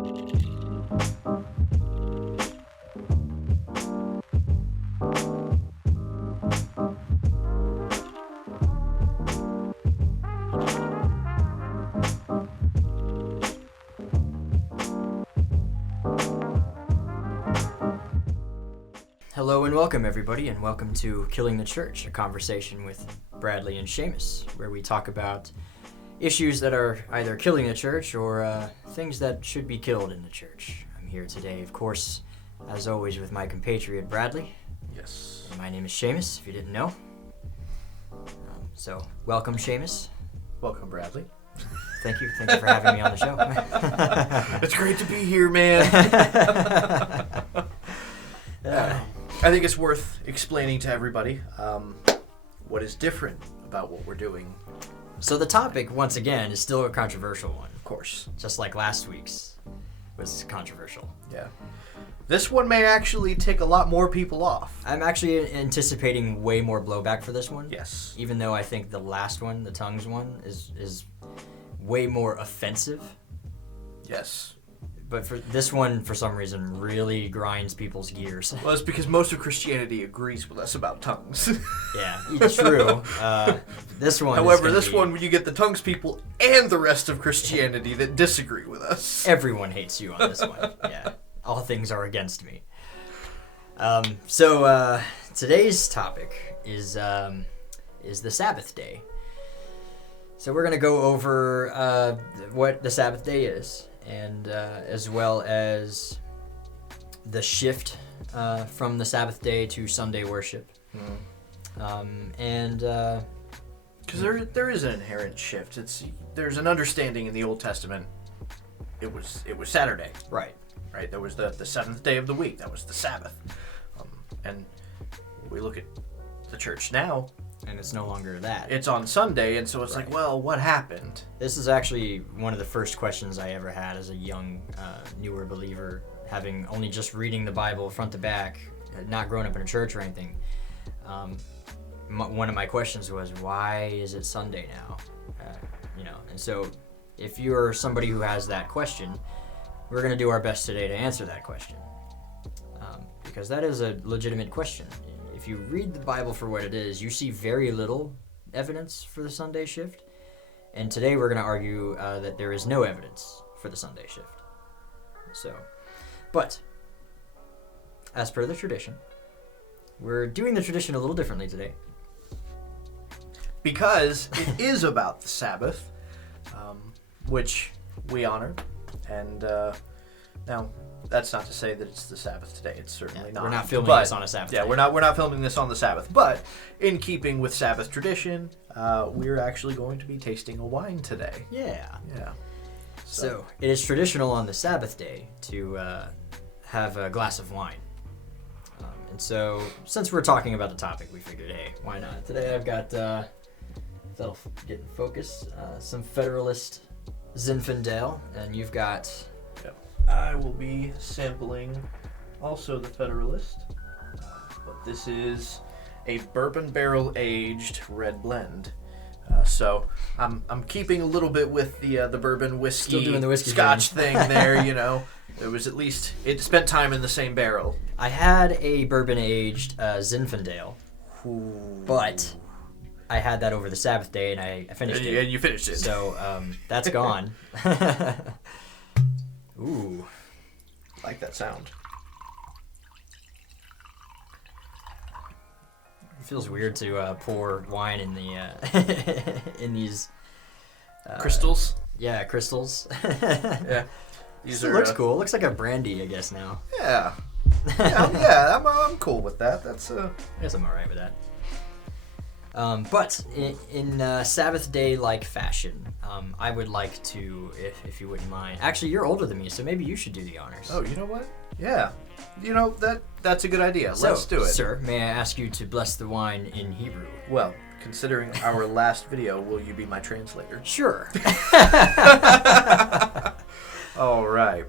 Hello and welcome, everybody, and welcome to Killing the Church, a conversation with Bradley and Seamus, where we talk about issues that are either killing the church or things that should be killed in the church. I'm here today, of course, as always, with my compatriot Bradley. Yes. And my name is Seamus, if you didn't know. So, welcome, Seamus. Welcome, Bradley. Thank you for having me on the show. It's great to be here, man. I think it's worth explaining to everybody what is different about what we're doing. So the topic, once again, is still a controversial one. Of course. Just like last week's was controversial. Yeah. This one may actually tick a lot more people off. I'm actually anticipating way more blowback for this one. Yes. Even though I think the last one, the tongues one, is way more offensive. Yes. But for this one, for some reason, really grinds people's gears. Well, it's because most of Christianity agrees with us about tongues. Yeah, it's true. This one. However, this one, you get the tongues people and the rest of Christianity that disagree with us. Everyone hates you on this one. Yeah, all things are against me. So today's topic is the Sabbath day. So we're gonna go over what the Sabbath day is. And as well as the shift from the Sabbath day to Sunday worship. Because there is an inherent shift. There's an understanding in the Old Testament. It was Saturday. Right. There was the seventh day of the week. That was the Sabbath. And we look at the church now. And it's no longer that. It's on Sunday, and so it's right. like, well, what happened? This is actually one of the first questions I ever had as a young, newer believer, having only just reading the Bible front to back, not grown up in a church or anything. One of my questions was, why is it Sunday now? And so if you're somebody who has that question, we're going to do our best today to answer that question. Because that is a legitimate question. If you read the Bible for what it is, you see very little evidence for the Sunday shift. And today we're going to argue that there is no evidence for the Sunday shift. But, as per the tradition, we're doing the tradition a little differently today. Because it is about the Sabbath, which we honor. And now, that's not to say that it's the Sabbath today. It's certainly not. We're not filming this on a Sabbath. Yeah, day. we're not filming this on the Sabbath. But in keeping with Sabbath tradition, we're actually going to be tasting a wine today. Yeah. Yeah. So it is traditional on the Sabbath day to have a glass of wine. And so, since we're talking about the topic, we figured, hey, why not? Today I've got, that'll get in focus, some Federalist Zinfandel, and you've got... I will be sampling also the Federalist, but this is a bourbon barrel aged red blend. So I'm keeping a little bit with the bourbon whiskey, Still doing the whiskey Scotch thing there. It was at least it spent time in the same barrel. I had a bourbon aged Zinfandel, but I had that over the Sabbath day and I finished it. And you finished it. So that's gone. Ooh. I like that sound. It feels weird to pour wine in the in these Crystals. Yeah, crystals. Yeah. These looks cool. It looks like a brandy, I guess now. Yeah. I'm cool with that. That's I guess I'm alright with that. But in Sabbath day-like fashion, I would like to, if you wouldn't mind. Actually, you're older than me, so maybe you should do the honors. Oh, you know what? Yeah. That's a good idea. Let's do it. Sir, may I ask you to bless the wine in Hebrew? Well, considering our last video, will you be my translator? Sure. All right.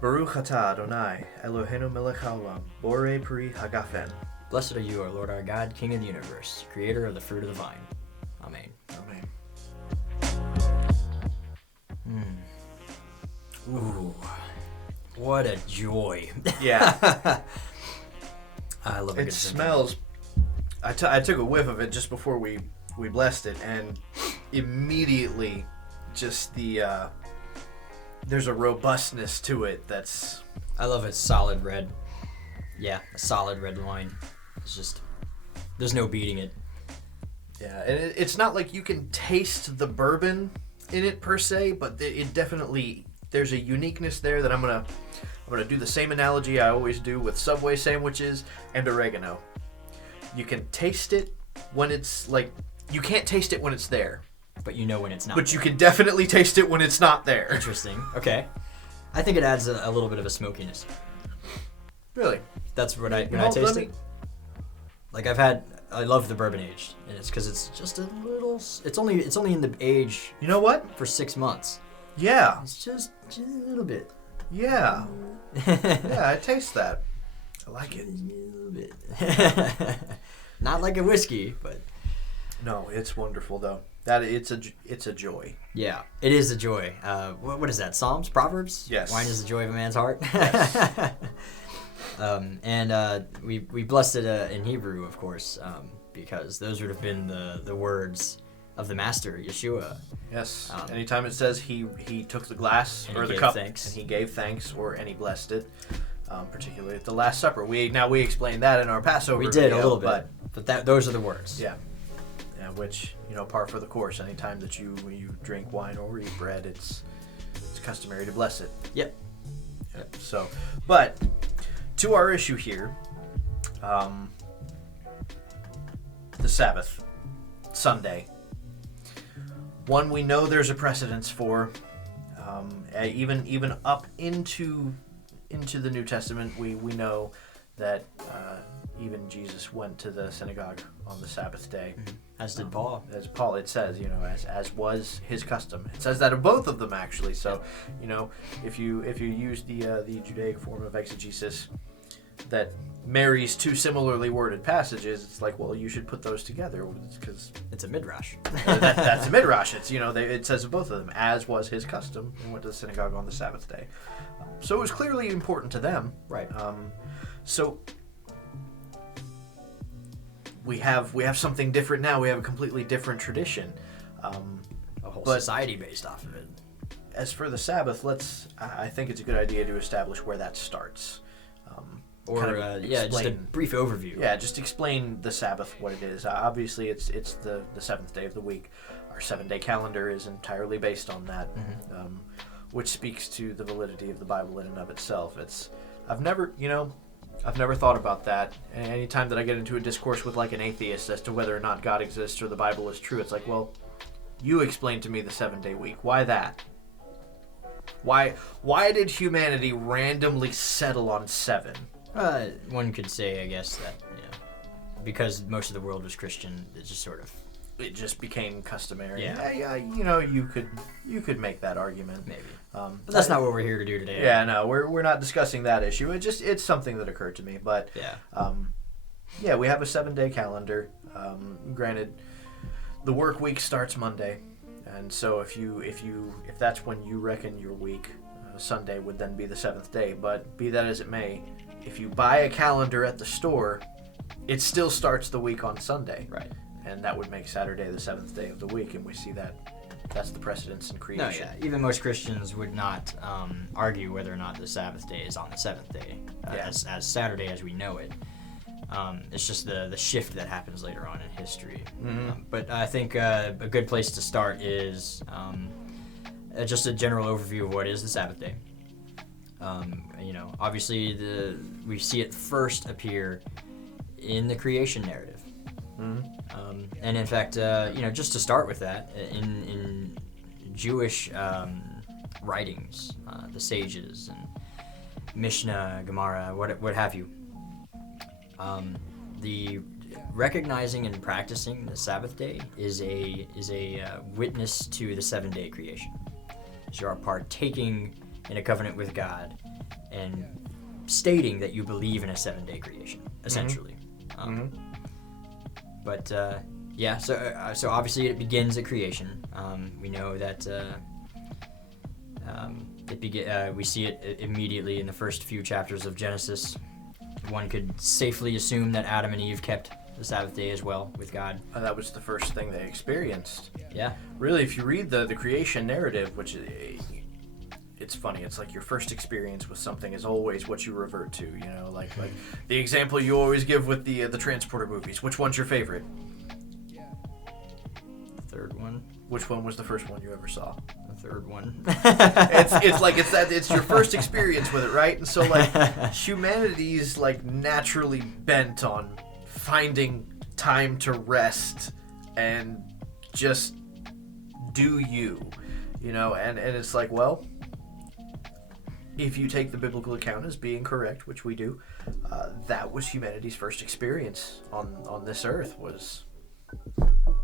Baruch atah Adonai, Eloheinu melech haolam, borei peri hagafen. Blessed are you, our Lord our God, King of the universe, creator of the fruit of the vine. Amen. Amen. Ooh, what a joy. Yeah. I love it. It smells. I took a whiff of it just before we blessed it, and immediately just there's a robustness to it that's... I love it. Solid red. Yeah, a solid red wine. It's just, there's no beating it. Yeah, and it's not like you can taste the bourbon in it per se, but it definitely, there's a uniqueness there that I'm gonna do the same analogy I always do with Subway sandwiches and oregano. You can taste it when it's like, you can't taste it when it's there. But you know when it's not. But you can definitely taste it when it's not there. Interesting. Okay. I think it adds a little bit of a smokiness. Really? That's when I taste it. Like I love the bourbon aged, and it's because it's just a little. It's only in the age. You know what? For 6 months. Yeah. It's just a little bit. Yeah. Yeah, I taste that. I like it. A little bit. Not like a whiskey, but. No, it's wonderful though. It's a joy. Yeah, it is a joy. What is that? Psalms, Proverbs? Yes. Wine is the joy of a man's heart. Yes. And we blessed it in Hebrew, of course, because those would have been the words of the Master, Yeshua. Yes. Anytime it says he took the glass or the cup and he gave thanks, and he blessed it, particularly at the Last Supper. We explained that in our Passover. We did video, a little bit, but those are the words. Yeah. Which, par for the course. Anytime that you drink wine or eat bread, it's customary to bless it. Yep. So, but to our issue here, the Sabbath, Sunday. One we know there's a precedence for, even up into the New Testament. We know that even Jesus went to the synagogue on the Sabbath day. Mm-hmm. As did Paul. As Paul, it says, as was his custom. It says that of both of them, actually. So, if you use the Judaic form of exegesis that marries two similarly worded passages, it's like, well, you should put those together because it's a midrash. That's a midrash. It's it says of both of them, as was his custom, and went to the synagogue on the Sabbath day. So it was clearly important to them, right? So we have something different now. We have a completely different tradition. A whole society based off of it. As for the Sabbath, I think it's a good idea to establish where that starts. Just a brief overview. Yeah, just explain the Sabbath, what it is. Obviously, it's the seventh day of the week. Our 7-day calendar is entirely based on that, which speaks to the validity of the Bible in and of itself. I've never thought about that. And anytime that I get into a discourse with like an atheist as to whether or not God exists or the Bible is true, it's like, well, you explain to me the 7-day week. Why that? Why did humanity randomly settle on 7? One could say, I guess, that because most of the world was Christian, it just became customary. Yeah. You could make that argument. Maybe. But that's not what we're here to do today. Yeah, no, we're not discussing that issue. It's something that occurred to me. But we have a 7-day calendar. Granted, the work week starts Monday, and so if that's when you reckon your week, Sunday would then be the 7th day. But be that as it may, if you buy a calendar at the store, it still starts the week on Sunday. Right. And that would make Saturday the 7th day of the week, and we see that's the precedence in creation. No, yeah. Even most Christians would not argue whether or not the Sabbath day is on the 7th day, as Saturday as we know it. It's just the shift that happens later on in history. Mm-hmm. But I think a good place to start is just a general overview of what is the Sabbath day. Obviously we see it first appear in the creation narrative. Mm-hmm. And in fact, just to start with that, in Jewish writings, the sages and Mishnah, Gemara, what have you, the recognizing and practicing the Sabbath day is a witness to the 7-day creation. So you are partaking in a covenant with God and stating that you believe in a 7-day creation, essentially. Mm-hmm. But so obviously it begins at creation. We know that We see it immediately in the first few chapters of Genesis. One could safely assume that Adam and Eve kept the Sabbath day as well with God. That was the first thing they experienced. Yeah. Really, if you read the creation narrative, which it's funny, it's like your first experience with something is always what you revert to, you know, like the example you always give with the Transporter movies. Which one's your favorite? The third one. Which one was the first one you ever saw? The third one. it's your first experience with it, right? And so like humanity's like naturally bent on finding time to rest and just do you know, and it's like, well, if you take the biblical account as being correct, which we do, that was humanity's first experience on this earth, was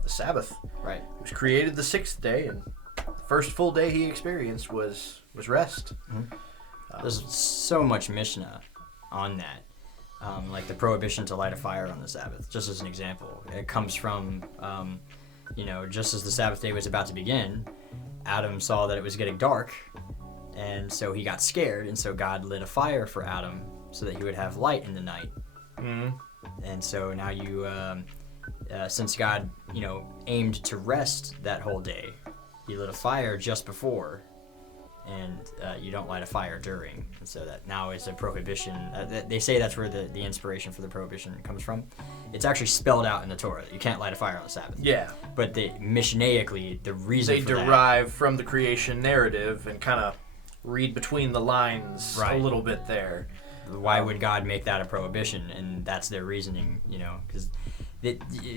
the Sabbath. Right. It was created the sixth day, and the first full day he experienced was rest. Mm-hmm. There's so much Mishnah on that. Like the prohibition to light a fire on the Sabbath, just as an example. It comes from, just as the Sabbath day was about to begin, Adam saw that it was getting dark, and so he got scared, and so God lit a fire for Adam so that he would have light in the night. Mm-hmm. And so now since God, aimed to rest that whole day, he lit a fire just before, and you don't light a fire during. And so that now is a prohibition. They say that's where the inspiration for the prohibition comes from. It's actually spelled out in the Torah that you can't light a fire on the Sabbath. Yeah. But Mishnaically, the reason they derive from the creation narrative and kind of read between the lines a little bit there. Why would God make that a prohibition? And that's their reasoning, because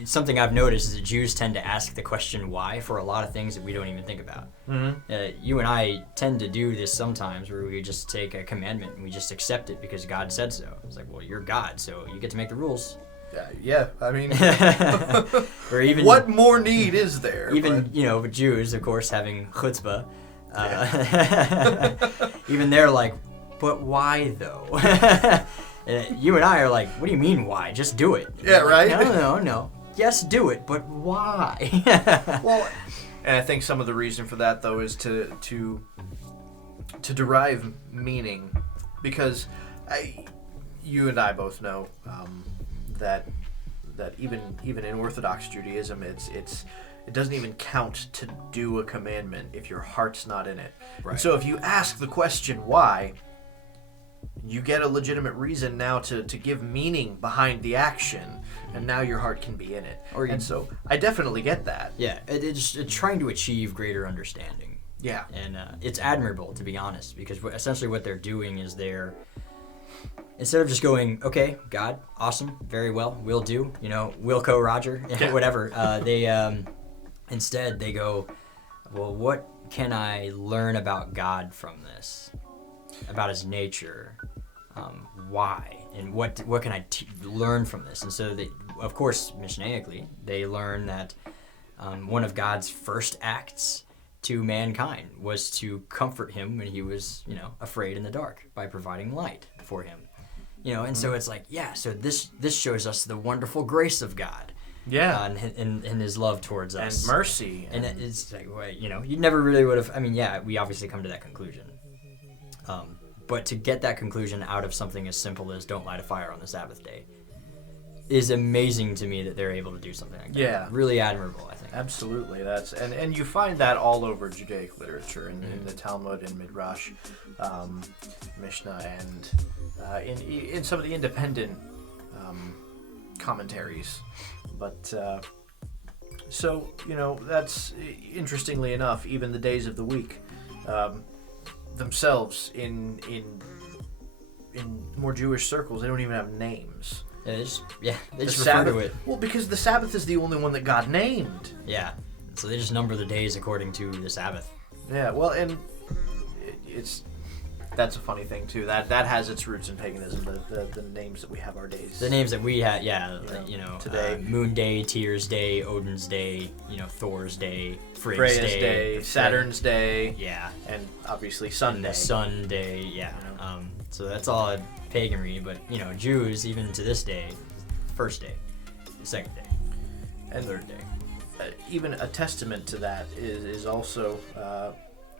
something I've noticed is that Jews tend to ask the question why for a lot of things that we don't even think about. Mm-hmm. You and I tend to do this sometimes, where we just take a commandment and we just accept it because God said so. It's like, well, you're God, so you get to make the rules. Yeah, I mean, or even what more need is there? Even with Jews, of course, having chutzpah, even they're like, but why though? You and I are like, what do you mean why? Just do it. Yeah, right? No. Yes, do it, but why? Well, and I think some of the reason for that though is to derive meaning, because you and I both know that even in Orthodox Judaism, it doesn't even count to do a commandment if your heart's not in it. Right. And so if you ask the question why, you get a legitimate reason now to give meaning behind the action, and now your heart can be in it. And so I definitely get that. Yeah, it's trying to achieve greater understanding. Yeah. And it's admirable, to be honest, because essentially what they're doing is instead of just going, okay, God, awesome, very well, will do, Wilco, Roger, whatever, instead they go, well, what can I learn about God from this? About his nature, why, and what can I learn from this? And so they, of course, Mishnaically, they learn that one of God's first acts to mankind was to comfort him when he was, afraid in the dark, by providing light for him. And so it's like, so this shows us the wonderful grace of God. Yeah. And his love towards us. And mercy. And it's like, well, you never really would have, we obviously come to that conclusion. But to get that conclusion out of something as simple as don't light a fire on the Sabbath day is amazing to me that they're able to do something like that. Yeah. Really admirable, I think. Absolutely. And you find that all over Judaic literature, in the Talmud and Midrash, Mishnah, and in some of the independent commentaries. But so, that's, interestingly enough, even the days of the week themselves in more Jewish circles, they don't even have names. They just refer Sabbath, to it. Well, because the Sabbath is the only one that God named. Yeah. So they just number the days according to the Sabbath. Yeah, well, and that's a funny thing too. That has its roots in paganism. The names that we have our days. The names that we had, today, Moon Day, Tyr's Day, Odin's Day, Thor's Day, Freya's Day, Saturn's Day, yeah, and obviously Sunday. And the Sun Day, yeah. So that's all paganry, but Jews even to this day, first day, second day, and third day. Even a testament to that is also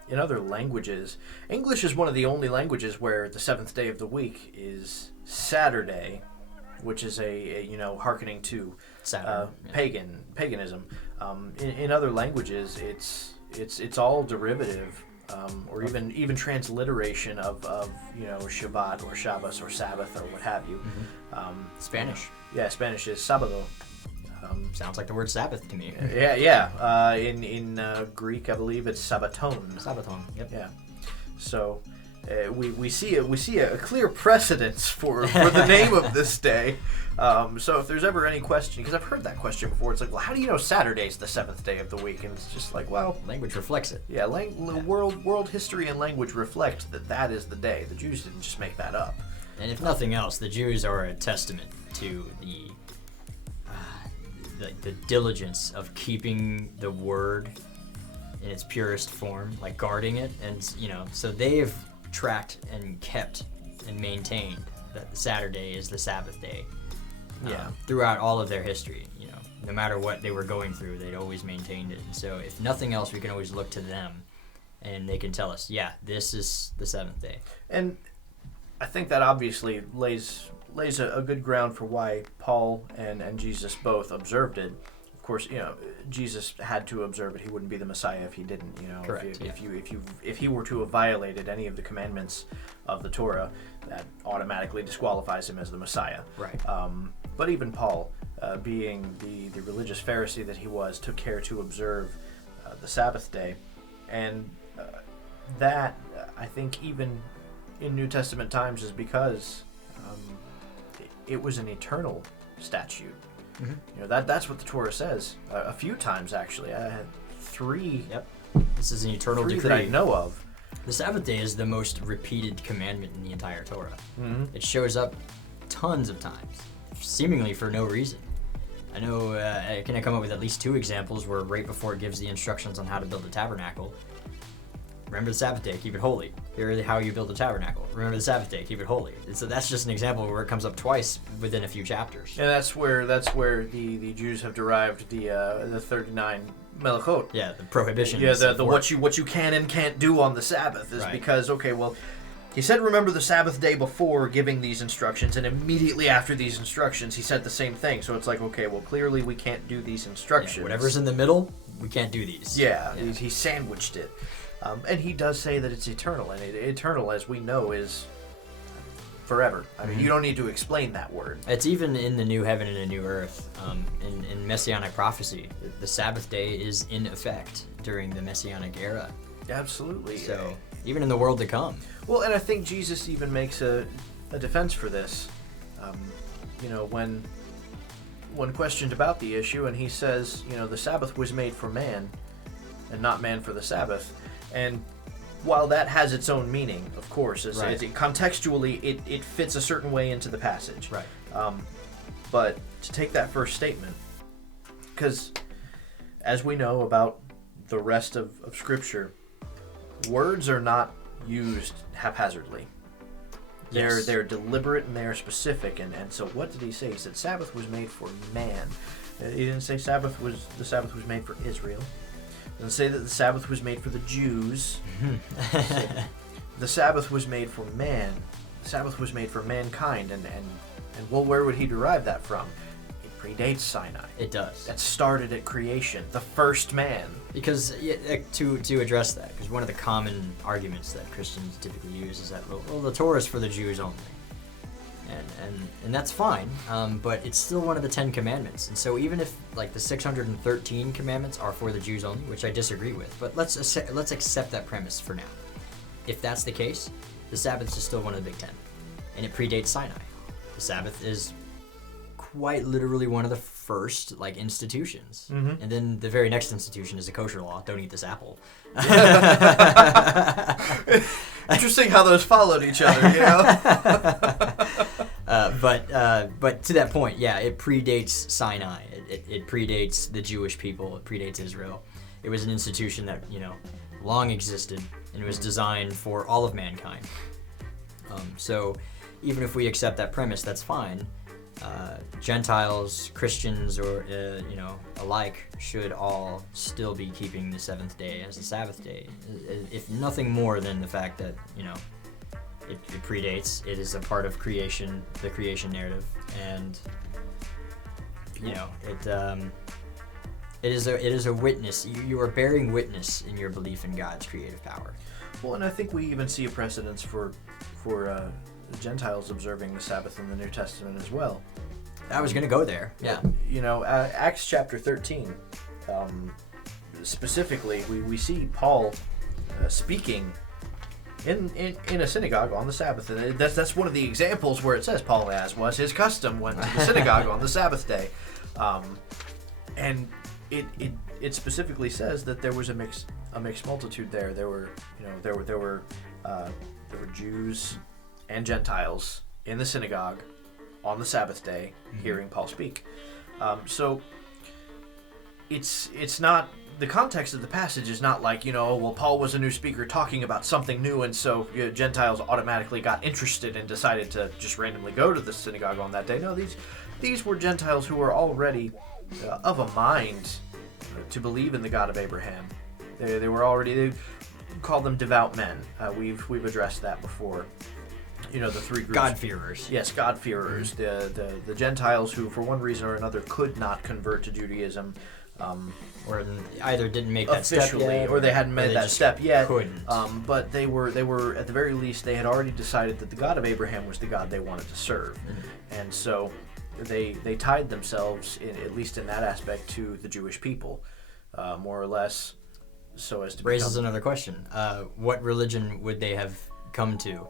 in other languages, English is one of the only languages where the seventh day of the week is Saturday, which is a hearkening to paganism. In other languages, it's all derivative, or even transliteration of Shabbat or Shabbos or Sabbath or what have you. Spanish. Yeah, Spanish is sábado. Sounds like the word Sabbath to me. Yeah. In Greek, I believe it's Sabbaton. Sabbaton. Yep. Yeah. So we see a clear precedence for the name of this day. So if there's ever any question, because I've heard that question before, it's like, well, how do you know Saturday's the seventh day of the week? And it's just like, well, language reflects it. Yeah, world history and language reflect that is the day. The Jews didn't just make that up. And if nothing else, the Jews are a testament to the diligence of keeping the word in its purest form, like guarding it, and so they've tracked and kept and maintained that Saturday is the Sabbath day. Throughout all of their history, no matter what they were going through, they'd always maintained it. And so, if nothing else, we can always look to them, and they can tell us, yeah, this is the seventh day. And I think that obviously lays a good ground for why Paul and Jesus both observed it. Of course, Jesus had to observe it. He wouldn't be the Messiah if he didn't. Correct, if he were to have violated any of the commandments of the Torah, that automatically disqualifies him as the Messiah. Right. But even Paul, being the religious Pharisee that he was, took care to observe the Sabbath day, and that I think even in New Testament times is because it was an eternal statute. Mm-hmm. That's what the Torah says a few times, actually. I had 3. Yep. This is an eternal 3 decree that I know of. The Sabbath day is the most repeated commandment in the entire Torah. Mm-hmm. It shows up tons of times, seemingly for no reason. I know I can come up with at least 2 examples where right before it gives the instructions on how to build a tabernacle, remember the Sabbath day, keep it holy. Here is how you build a tabernacle. Remember the Sabbath day, keep it holy. And so that's just an example where it comes up twice within a few chapters. And that's where the Jews have derived the 39 melachot. Yeah, the prohibition. Yeah, the what you can and can't do on the Sabbath is right. Because he said remember the Sabbath day before giving these instructions, and immediately after these instructions he said the same thing. So it's like, okay, well, clearly we can't do these instructions. Yeah, whatever's in the middle, we can't do these. Yeah. He sandwiched it. And he does say that it's eternal, and eternal, as we know, is forever. I mean, you don't need to explain that word. It's even in the new heaven and the new earth. In Messianic prophecy, the Sabbath day is in effect during the Messianic era. Absolutely. So, even in the world to come. Well, and I think Jesus even makes a defense for this. When questioned about the issue, and he says, the Sabbath was made for man, and not man for the Sabbath. And while that has its own meaning, of course, contextually, it fits a certain way into the passage. Right. But to take that first statement, because as we know about the rest of Scripture, words are not used haphazardly. Yes. They're deliberate and they're specific. And so what did he say? He said Sabbath was made for man. He didn't say the Sabbath was made for Israel. Doesn't say that the Sabbath was made for the Jews. The Sabbath was made for man. The Sabbath was made for mankind. And where would he derive that from? It predates Sinai. It does. That started at creation, the first man. Because to address that, because one of the common arguments that Christians typically use is that well the Torah is for the Jews only. And that's fine, but it's still one of the 10 commandments. And so even if the 613 commandments are for the Jews only, which I disagree with, but let's accept that premise for now. If that's the case, the Sabbath is still one of the big 10, and it predates Sinai. The Sabbath is quite literally one of the first institutions, and then the very next institution is a kosher law: don't eat this apple. Interesting how those followed each other, But to that point, yeah, it predates Sinai. It predates the Jewish people. It predates Israel. It was an institution that long existed, and it was designed for all of mankind. So even if we accept that premise, that's fine. Gentiles, Christians, or alike should all still be keeping the seventh day as the Sabbath day, if nothing more than the fact that it predates. It is a part of creation, the creation narrative, and it is a witness. You are bearing witness in your belief in God's creative power. Well, and I think we even see a precedence for the Gentiles observing the Sabbath in the New Testament as well. I was going to go there. Yeah. Acts chapter 13, specifically, we see Paul speaking in a synagogue on the Sabbath. And that's one of the examples where it says Paul, as was his custom, went to the synagogue on the Sabbath day. And it specifically says that there was a mixed multitude there. There were Jews and Gentiles in the synagogue on the Sabbath day, hearing Paul speak. So it's not, the context of the passage is not like, Paul was a new speaker talking about something new, and so Gentiles automatically got interested and decided to just randomly go to the synagogue on that day. No, these were Gentiles who were already of a mind to believe in the God of Abraham. They were already, they called them devout men. We've addressed that before. The three groups. God-fearers. Yes, God-fearers. The Gentiles who, for one reason or another, could not convert to Judaism. Or either didn't make that step yet, or they hadn't made that step yet. Couldn't. But they were at the very least, they had already decided that the God of Abraham was the God they wanted to serve. And so they tied themselves, at least in that aspect, to the Jewish people, more or less, so as to raises another question. What religion would they have come to?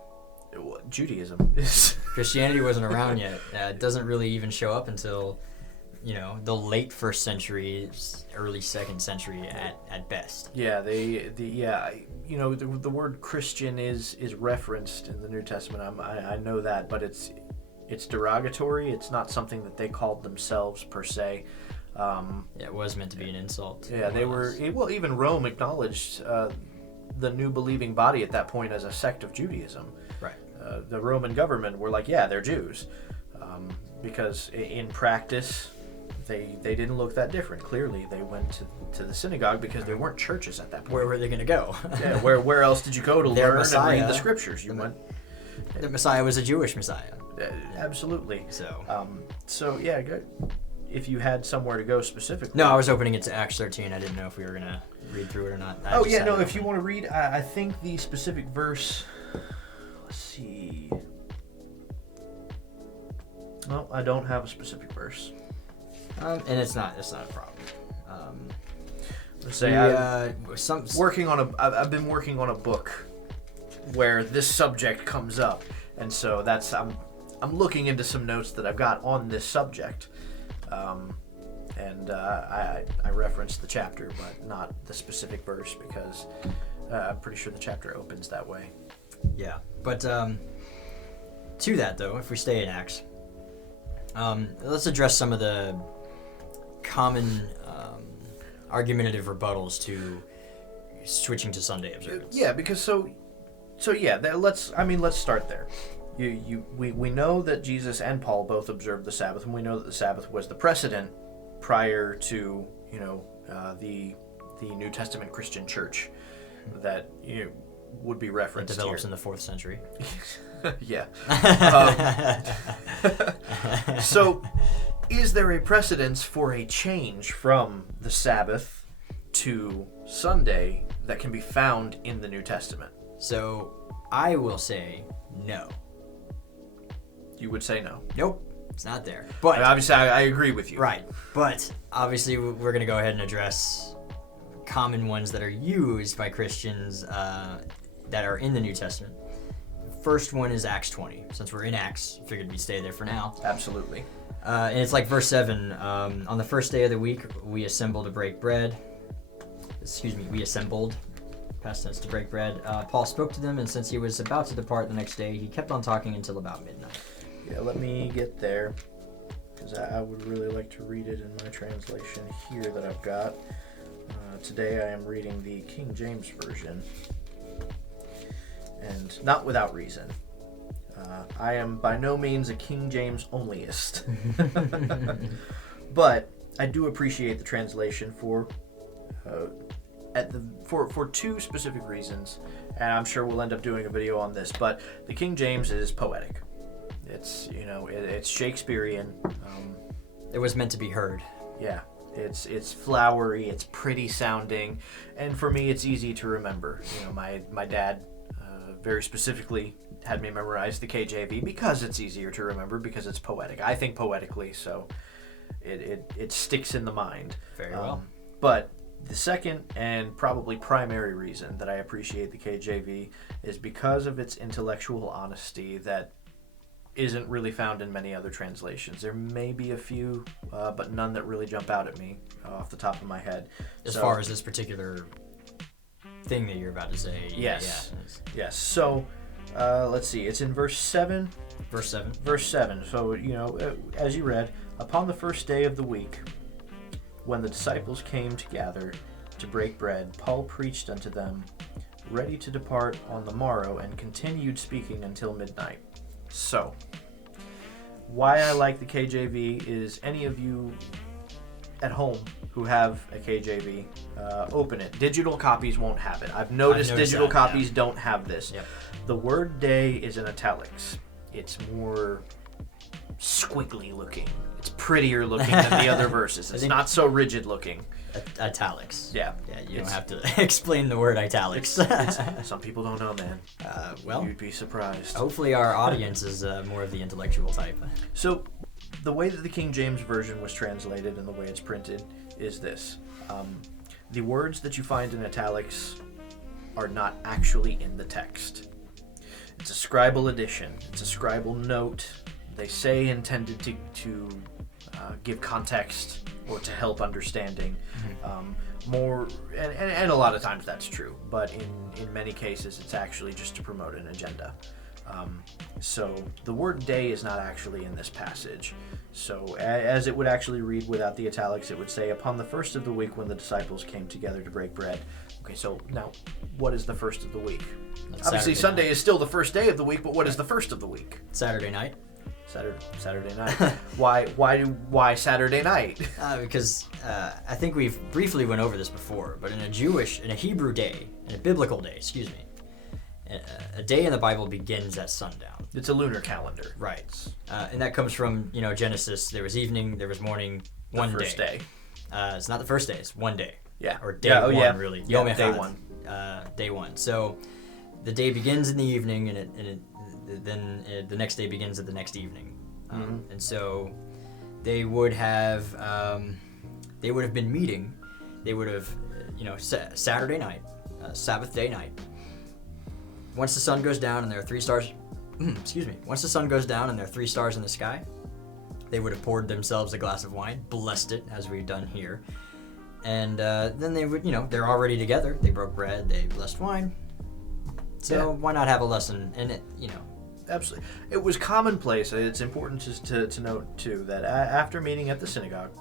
Judaism. Christianity wasn't around yet. It doesn't really even show up until the late 1st century, early 2nd century at best. Yeah, the word Christian is referenced in the New Testament. I know that, but it's derogatory. It's not something that they called themselves per se. It was meant to be an insult. Yeah, they were. Well, even Rome acknowledged the new believing body at that point as a sect of Judaism. Right. The Roman government were like, yeah, they're Jews, because in practice, they didn't look that different. Clearly, they went to the synagogue because there weren't churches at that point. Where were they going to go? Yeah, where else did you go to learn and read the scriptures? The Messiah was a Jewish Messiah. Absolutely. So yeah, good. If you had somewhere to go specifically. No, I was opening it to Acts 13. I didn't know if we were going to read through it or not. If you want to read, I think the specific verse. Let's see. No, I don't have a specific verse. And it's not a problem. I've been working on a book where this subject comes up, and so I'm looking into some notes that I've got on this subject, and I referenced the chapter, but not the specific verse because I'm pretty sure the chapter opens that way. Yeah, but to that though, if we stay in Acts, let's address some of the common argumentative rebuttals to switching to Sunday observance. Yeah, because let's start there. We know that Jesus and Paul both observed the Sabbath, and we know that the Sabbath was the precedent prior to the New Testament Christian Church that would be referenced. It develops here. in the 4th century. Yeah. So, is there a precedence for a change from the Sabbath to Sunday that can be found in the New Testament? So, I will say no. You would say no? Nope, it's not there. But obviously, I agree with you. Right, but obviously we're going to go ahead and address common ones that are used by Christians that are in the New Testament. First one is Acts 20. Since we're in Acts, I figured we'd stay there for now. Absolutely. And it's like verse 7. On the first day of the week, we assembled to break bread. We assembled, past tense, to break bread. Paul spoke to them, and since he was about to depart the next day, he kept on talking until about midnight. Yeah, let me get there, because I would really like to read it in my translation here that I've got. Today I am reading the King James Version, and not without reason. I am by no means a King James onlyist. But I do appreciate the translation for two specific reasons, and I'm sure we'll end up doing a video on this. But the King James is poetic. It's it's Shakespearean. It was meant to be heard. Yeah, it's flowery, it's pretty sounding, and for me, it's easy to remember. My dad very specifically had me memorize the KJV because it's easier to remember, because it's poetic. I think poetically, so it sticks in the mind. Very well. But the second and probably primary reason that I appreciate the KJV is because of its intellectual honesty that isn't really found in many other translations. There may be a few, but none that really jump out at me off the top of my head. As far as this particular thing that you're about to say. Yes. Yeah. Yes. So, let's see. It's in verse 7. Verse 7. Verse 7. So, as you read, upon the first day of the week, when the disciples came to gather to break bread, Paul preached unto them, ready to depart on the morrow, and continued speaking until midnight. So, why I like the KJV is any of you at home who have a KJV, open it. Digital copies won't have it. I've noticed digital copies don't have this. Yep. The word day is in italics. It's more squiggly looking. It's prettier looking than the other verses. It's not so rigid looking. Italics. Yeah. Yeah, you don't have to explain the word italics. Some people don't know, man. Well, you'd be surprised. Hopefully our audience is more of the intellectual type. So, the way that the King James Version was translated and the way it's printed is this. The words that you find in italics are not actually in the text. It's a scribal addition. It's a scribal note. They say intended to give context or to help understanding. More, and a lot of times that's true, but in many cases it's actually just to promote an agenda. So the word day is not actually in this passage. So as it would actually read without the italics, it would say, upon the first of the week when the disciples came together to break bread. Okay, so now what is the first of the week? That's Obviously Sunday is still the first day of the week, but what is the first of the week? Saturday night. Saturday night. Why Saturday night? Because I think we've briefly went over this before, but in a Hebrew day, in a biblical day, a day in the Bible begins at sundown. It's a lunar calendar. Right. And that comes from, Genesis. There was evening, there was morning, one day. The first day. It's not the first day, it's one day. Yeah. Or day one, really. Yeah, day one. Day one. So the day begins in the evening, and then the next day begins at the next evening. And so they would have been meeting. They would have, Saturday night, Sabbath day night. Once the sun goes down and there are 3 stars, once the sun goes down and there are 3 stars in the sky, they would have poured themselves a glass of wine, blessed it, as we've done here. And then they would, they're already together. They broke bread, they blessed wine. So why not have a lesson in it, Absolutely. It was commonplace. It's important to note, too, that after meeting at the synagogue,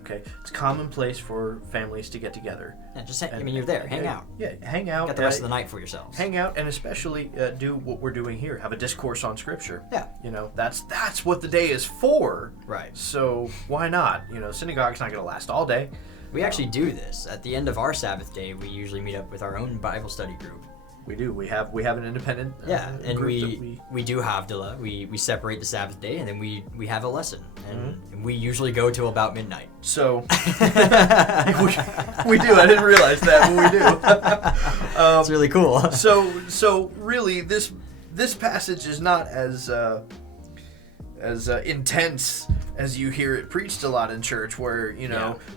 okay, it's commonplace for families to get together. Yeah, you're there. Hang out. Yeah, hang out. Got the rest of the night for yourselves. Hang out, and especially do what we're doing here. Have a discourse on Scripture. Yeah. That's what the day is for. Right. So why not? Synagogue's not going to last all day. We actually do this. At the end of our Sabbath day, we usually meet up with our own Bible study group. We do. We have an independent and group we do Havdalah. We separate the Sabbath day, and then we have a lesson, and we usually go till about midnight. So we do. I didn't realize that, but we do. It's really cool. So really, this passage is not as intense as you hear it preached a lot in church, where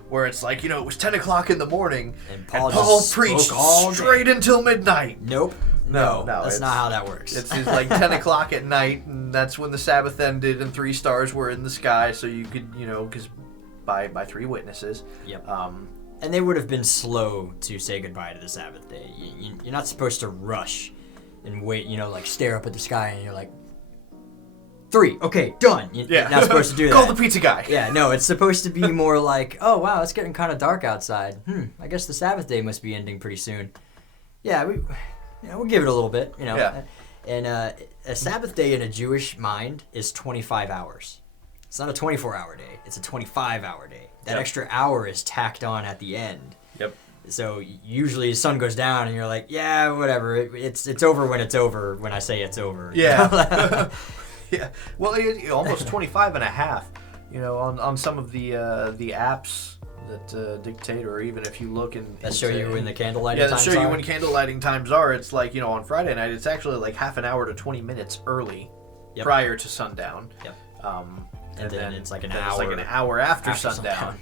where it's like it was 10 o'clock in the morning, and Paul preached straight until midnight. Nope. No, that's not how that works. It's like 10 o'clock at night, and that's when the Sabbath ended, and 3 stars were in the sky, so you could because by 3 witnesses. Yep. And they would have been slow to say goodbye to the Sabbath day. You're not supposed to rush and wait. Stare up at the sky, and you're like, 3, okay, done. You're not supposed to do that. Call the pizza guy. Yeah, no, it's supposed to be more like, oh, wow, it's getting kind of dark outside. I guess the Sabbath day must be ending pretty soon. Yeah, we'll give it a little bit, Yeah. And a Sabbath day in a Jewish mind is 25 hours. It's not a 24-hour day. It's a 25-hour day. That extra hour is tacked on at the end. Yep. So usually the sun goes down and you're like, yeah, whatever. It's over when it's over when I say it's over. Yeah. Yeah. Well, almost 25 and a half. On some of the apps that dictate, or even if you look that show you when the candle lighting times are. Yeah, that show you when candle lighting times are. It's like, on Friday night, it's actually like half an hour to 20 minutes early prior to sundown. Yep. And then it's like an hour. hour. It's like an hour after sundown.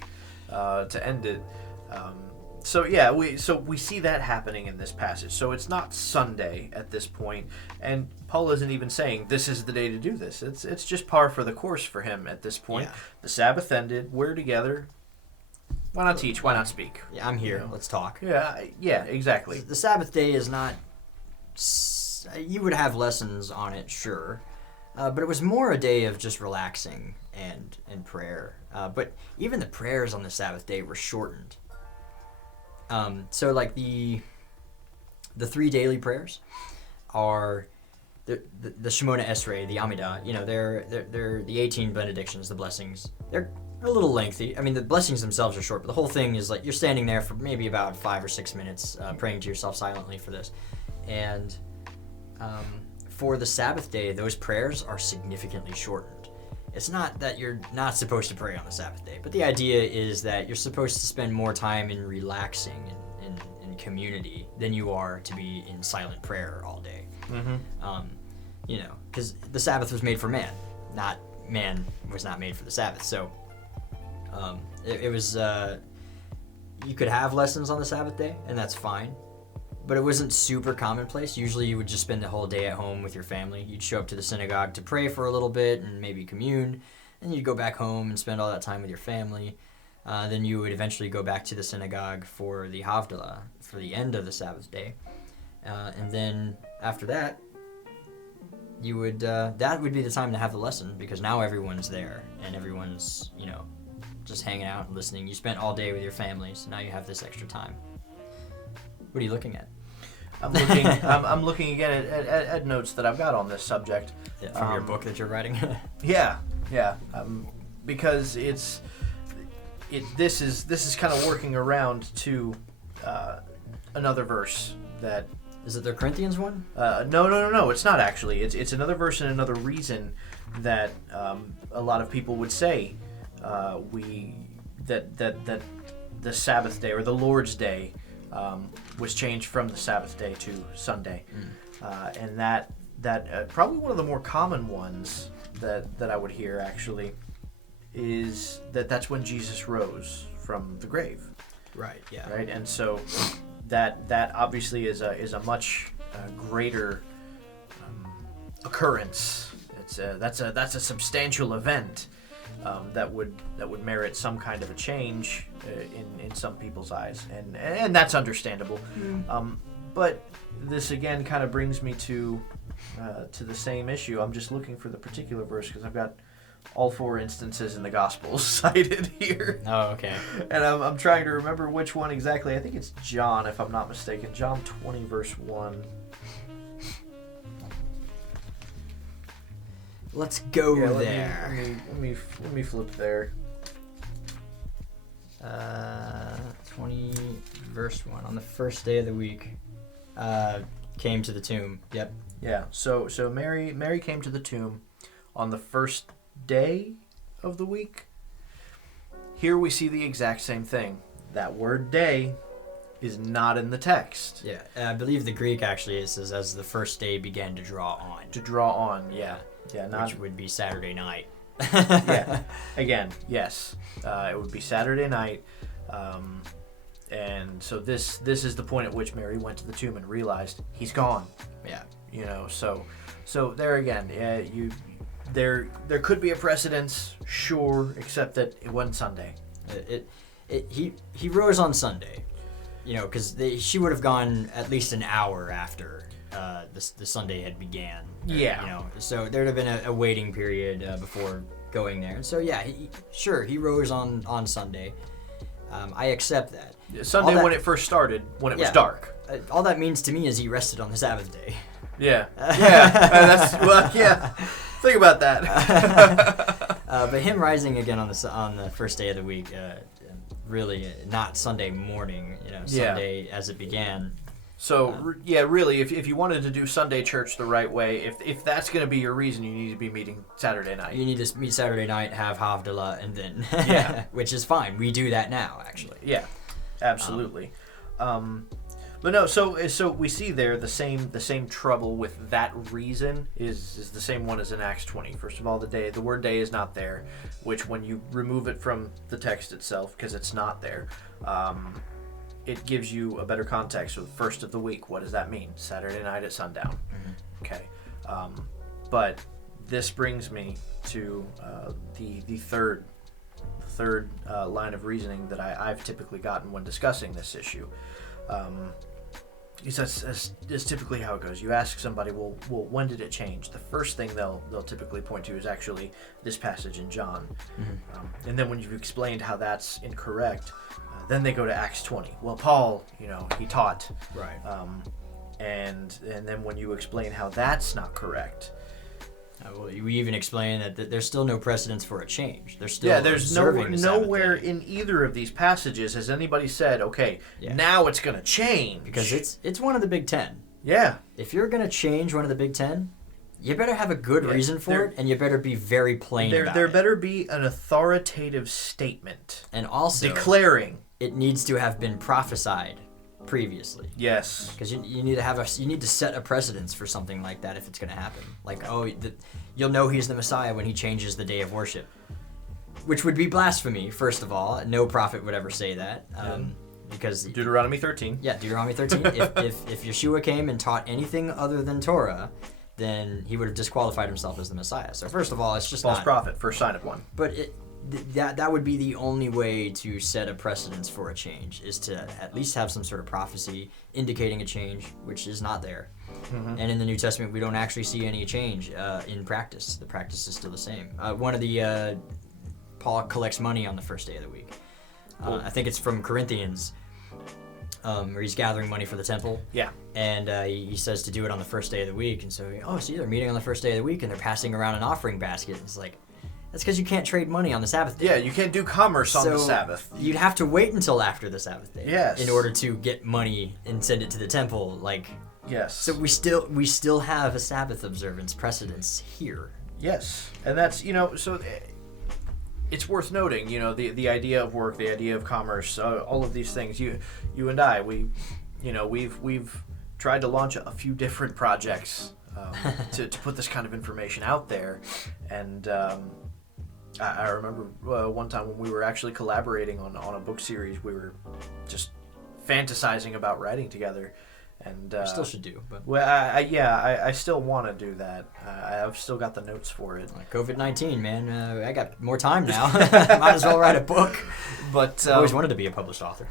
To end it. We see that happening in this passage. So it's not Sunday at this point, and Paul isn't even saying this is the day to do this. It's just par for the course for him at this point. Yeah. The Sabbath ended. We're together. Why not teach? Why not speak? Yeah, I'm here. Let's talk. Yeah, exactly. The Sabbath day is not. You would have lessons on it, sure, but it was more a day of just relaxing and prayer. But even the prayers on the Sabbath day were shortened. So like the 3 daily prayers are the Shemona Esrei, the Amidah. They're the 18 benedictions, the blessings. They're a little lengthy. I mean, the blessings themselves are short, but the whole thing is like you're standing there for maybe about 5 or 6 minutes, praying to yourself silently for this. And for the Sabbath day, those prayers are significantly shortened. It's not that you're not supposed to pray on the Sabbath day, but the idea is that you're supposed to spend more time in relaxing and in community than you are to be in silent prayer all day. Mm-hmm. Because the Sabbath was made for man, man was not made for the Sabbath. So it was, you could have lessons on the Sabbath day, and that's fine. But it wasn't super commonplace. Usually you would just spend the whole day at home with your family. You'd show up to the synagogue to pray for a little bit and maybe commune. And you'd go back home and spend all that time with your family. Then you would eventually go back to the synagogue for the Havdalah, for the end of the Sabbath day. And then after that, you would that would be the time to have the lesson, because now everyone's there and everyone's, just hanging out and listening. You spent all day with your family, so now you have this extra time. What are you looking at? I'm looking again at notes that I've got on this subject. Yeah, from your book that you're writing. Yeah. Because this is kind of working around to another verse that. Is it the Corinthians one? No. It's not actually. It's another verse and another reason that a lot of people would say that the Sabbath day or the Lord's Day was changed from the Sabbath day to Sunday, and that probably one of the more common ones that I would hear actually is that's when Jesus rose from the grave. Right. Yeah. Right, and so that obviously is a much greater occurrence. That's a substantial event that would merit some kind of a change in some people's eyes, and that's understandable. But this again kind of brings me to the same issue. I'm just looking for the particular verse because I've got all 4 instances in the Gospels cited here. Oh, okay. And I'm trying to remember which one exactly. I think it's John, if I'm not mistaken. John 20, verse 1. Let's go there. Let me flip there. 20, verse 1. On the first day of the week, came to the tomb. Yep. Yeah. So Mary came to the tomb on the first day of the week. Here we see the exact same thing. That word "day" is not in the text. Yeah, I believe the Greek actually says as the first day began to draw on. To draw on, yeah. Which would be Saturday night. Yeah. Again, yes. It would be Saturday night. And so this is the point at which Mary went to the tomb and realized he's gone. Yeah. So there again, there could be a precedence, sure, except that it wasn't Sunday. He rose on Sunday, because she would have gone at least an hour after the Sunday had began. Yeah. So there'd have been a waiting period before going there. And so yeah, he rose on Sunday. I accept that. Sunday when it first started, when it was dark. All that means to me is he rested on the Sabbath day. Yeah. Yeah. Think about that. But him rising again on the first day of the week, really not Sunday morning, Sunday as it began. So, really, if you wanted to do Sunday church the right way, if that's going to be your reason, you need to be meeting Saturday night. You need to meet Saturday night, have Havdalah, and then, which is fine. We do that now, actually. Yeah, absolutely. But no, so we see there the same trouble with that reason is the same one as in Acts 20. First of all, the word day is not there, which when you remove it from the text itself, because it's not there, it gives you a better context. So the first of the week, what does that mean? Saturday night at sundown. Mm-hmm. Okay. But this brings me to the third line of reasoning that I've typically gotten when discussing this issue. That's typically how it goes. You ask somebody, well, when did it change? The first thing they'll typically point to is actually this passage in John. Mm-hmm. And then when you've explained how that's incorrect, then they go to Acts 20. Well, Paul, he taught. Right. And then when you explain how that's not correct. We even explain that there's still no precedence for a change. There's nowhere in either of these passages has anybody said, okay, now it's going to change. Because it's one of the Big Ten. Yeah. If you're going to change one of the Big Ten, you better have a good reason for it, and you better be very plain about it. There better be an authoritative statement. And also, declaring. It needs to have been prophesied previously. Yes. Because you need to set a precedence for something like that if it's going to happen. Like, you'll know he's the Messiah when he changes the day of worship, which would be blasphemy. First of all, no prophet would ever say that, because Deuteronomy 13. Yeah, Deuteronomy 13. if Yeshua came and taught anything other than Torah, then he would have disqualified himself as the Messiah. So first of all, it's just false prophet, first sign of one. But that would be the only way to set a precedence for a change, is to at least have some sort of prophecy indicating a change, which is not there. Mm-hmm. And in the New Testament, we don't actually see any change in practice. The practice is still the same. One of the Paul collects money on the first day of the week. I think it's from Corinthians, where he's gathering money for the temple. Yeah. And he says to do it on the first day of the week. And so, they're meeting on the first day of the week, and they're passing around an offering basket. It's like, that's because you can't trade money on the Sabbath day. Yeah, you can't do commerce on the Sabbath. You'd have to wait until after the Sabbath day. Yes. In order to get money and send it to the temple. Yes. So we still have a Sabbath observance precedence here. Yes. And that's, so it's worth noting, the idea of work, the idea of commerce, all of these things. You and I, we've tried to launch a few different projects to put this kind of information out there. And I remember one time when we were actually collaborating on a book series, we were just fantasizing about writing together. And we still should do. But I still want to do that. I've still got the notes for it. COVID-19, man. I got more time now. Might as well write a book. But I always wanted to be a published author.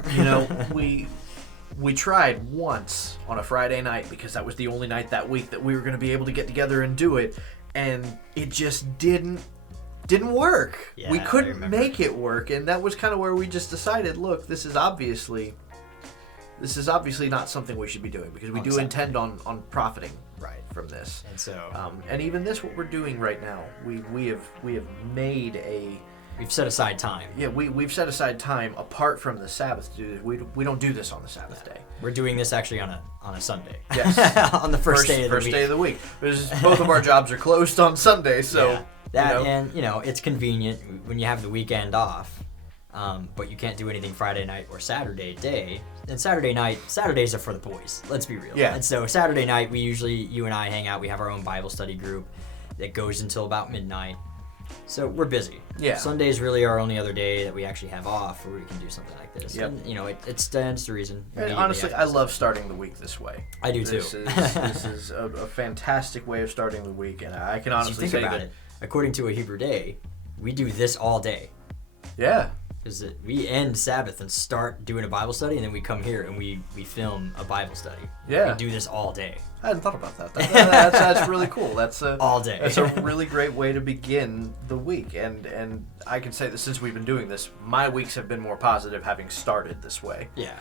We tried once on a Friday night, because that was the only night that week that we were going to be able to get together and do it, and it just didn't work. Yeah, we couldn't make it work, and that was kind of where we just decided, look, this is obviously not something we should be doing, because we do intend on profiting from this. And so and even this, what we're doing right now, we have made we've set aside time. Yeah, we've set aside time apart from the Sabbath to do this. We don't do this on the Sabbath day. We're doing this actually on a Sunday. Yes. On the first day of the week. First day of the week. Because both of our jobs are closed on Sunday, so and it's convenient when you have the weekend off. But you can't do anything Friday night or Saturday day. And Saturdays are for the boys. Let's be real. Yeah. And so Saturday night, you and I hang out. We have our own Bible study group that goes until about midnight. So we're busy. Yeah. Sunday is really our only other day that we actually have off where we can do something like this. Yep. And, it stands to reason. And honestly, I love starting the week this way. I do too. This is a fantastic way of starting the week, and I can honestly say about it. According to a Hebrew day, we do this all day. Yeah. Because we end Sabbath and start doing a Bible study, and then we come here and we film a Bible study. Yeah. We do this all day. I hadn't thought about that. That's really cool. That's all day. That's a really great way to begin the week. And I can say that since we've been doing this, my weeks have been more positive having started this way. Yeah.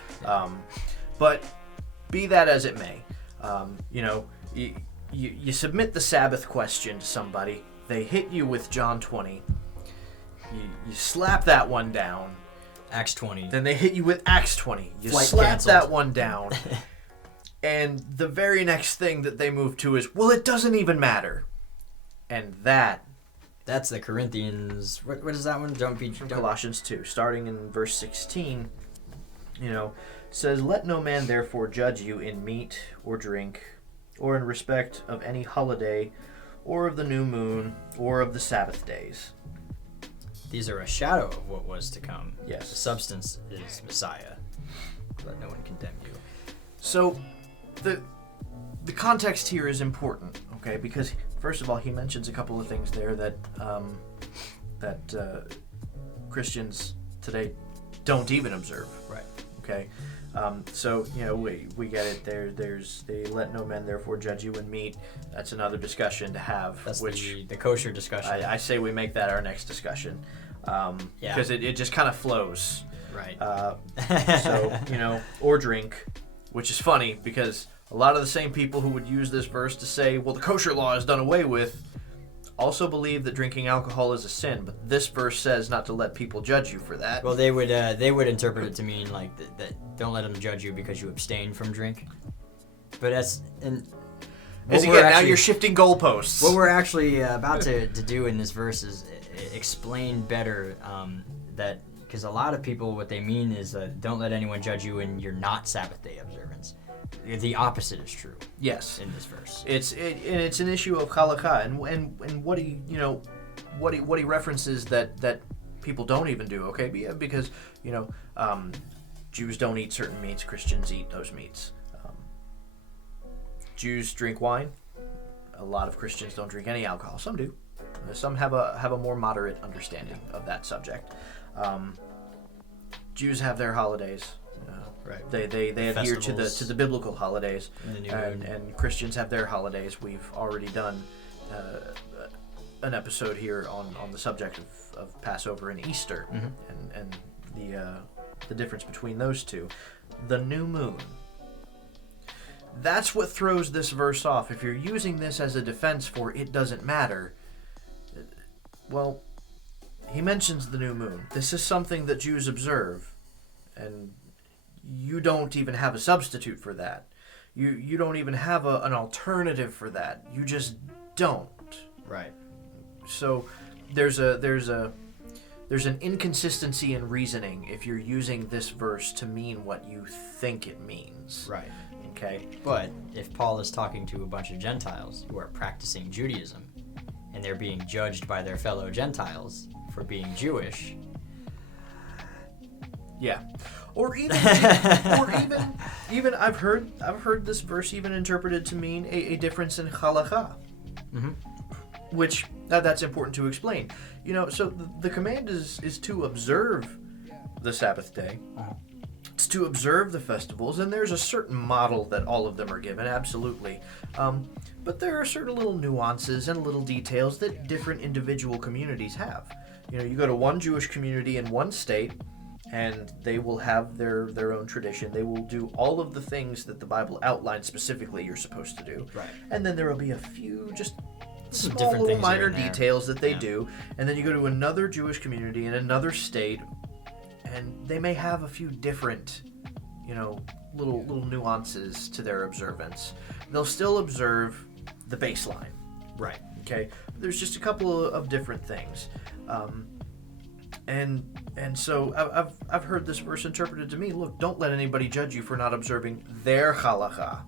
But be that as it may, you submit the Sabbath question to somebody. They hit you with John 20. You slap that one down. Acts 20. Then they hit you with Acts 20. You Flight slap canceled. that one down. And the very next thing that they move to is, well, it doesn't even matter. And that's the Corinthians. What is that one? Don't be from Colossians 2, starting in verse 16, says, "Let no man therefore judge you in meat or drink, or in respect of any holiday, or of the new moon, or of the Sabbath days." These are a shadow of what was to come. Yes. The substance is Messiah. Let no one condemn you. So, the context here is important, okay? Because first of all, he mentions a couple of things there that Christians today don't even observe. Right. Okay. So we get it. There's they let no man therefore judge you in meat. That's another discussion to have. That's which the kosher discussion. I say we make that our next discussion. Because it just kind of flows. Right. Or drink, which is funny because a lot of the same people who would use this verse to say, well, the kosher law is done away with, also believe that drinking alcohol is a sin. But this verse says not to let people judge you for that. Well, they would interpret it to mean like that don't let them judge you because you abstain from drink. But now you're shifting goalposts. What we're actually about to do in this verse is explain better that, because a lot of people, what they mean is don't let anyone judge you in your not Sabbath day observance. The opposite is true. Yes, in this verse, it's an issue of halakha, and what he references that people don't even do. Okay, because Jews don't eat certain meats, Christians eat those meats. Jews drink wine. A lot of Christians don't drink any alcohol. Some do. Some have a more moderate understanding of that subject. Jews have their holidays. Right. They adhere to the biblical holidays, and Christians have their holidays. We've already done an episode here on the subject of Passover and Easter, and the difference between those two. The new moon. That's what throws this verse off. If you're using this as a defense for it doesn't matter, well, he mentions the new moon. This is something that Jews observe, and you don't even have a substitute for that. You don't even have an alternative for that. You just don't. Right. So there's an inconsistency in reasoning if you're using this verse to mean what you think it means. Right. Okay. But if Paul is talking to a bunch of Gentiles who are practicing Judaism, and they're being judged by their fellow Gentiles for being Jewish. Yeah. Or even I've heard this verse even interpreted to mean a difference in halakha. Mm-hmm. Which that's important to explain. So the command is to observe the Sabbath day. It's to observe the festivals, and there's a certain model that all of them are given, absolutely. But there are certain little nuances and little details that different individual communities have. You go to one Jewish community in one state, and they will have their own tradition. They will do all of the things that the Bible outlines specifically you're supposed to do. Right. And then there will be a few just some small different little things minor details that they Yeah. do. And then you go to another Jewish community in another state, and they may have a few different, little nuances to their observance. They'll still observe the baseline. Right. Okay? There's just a couple of different things. And so I've heard this verse interpreted to me, look, don't let anybody judge you for not observing their halakha.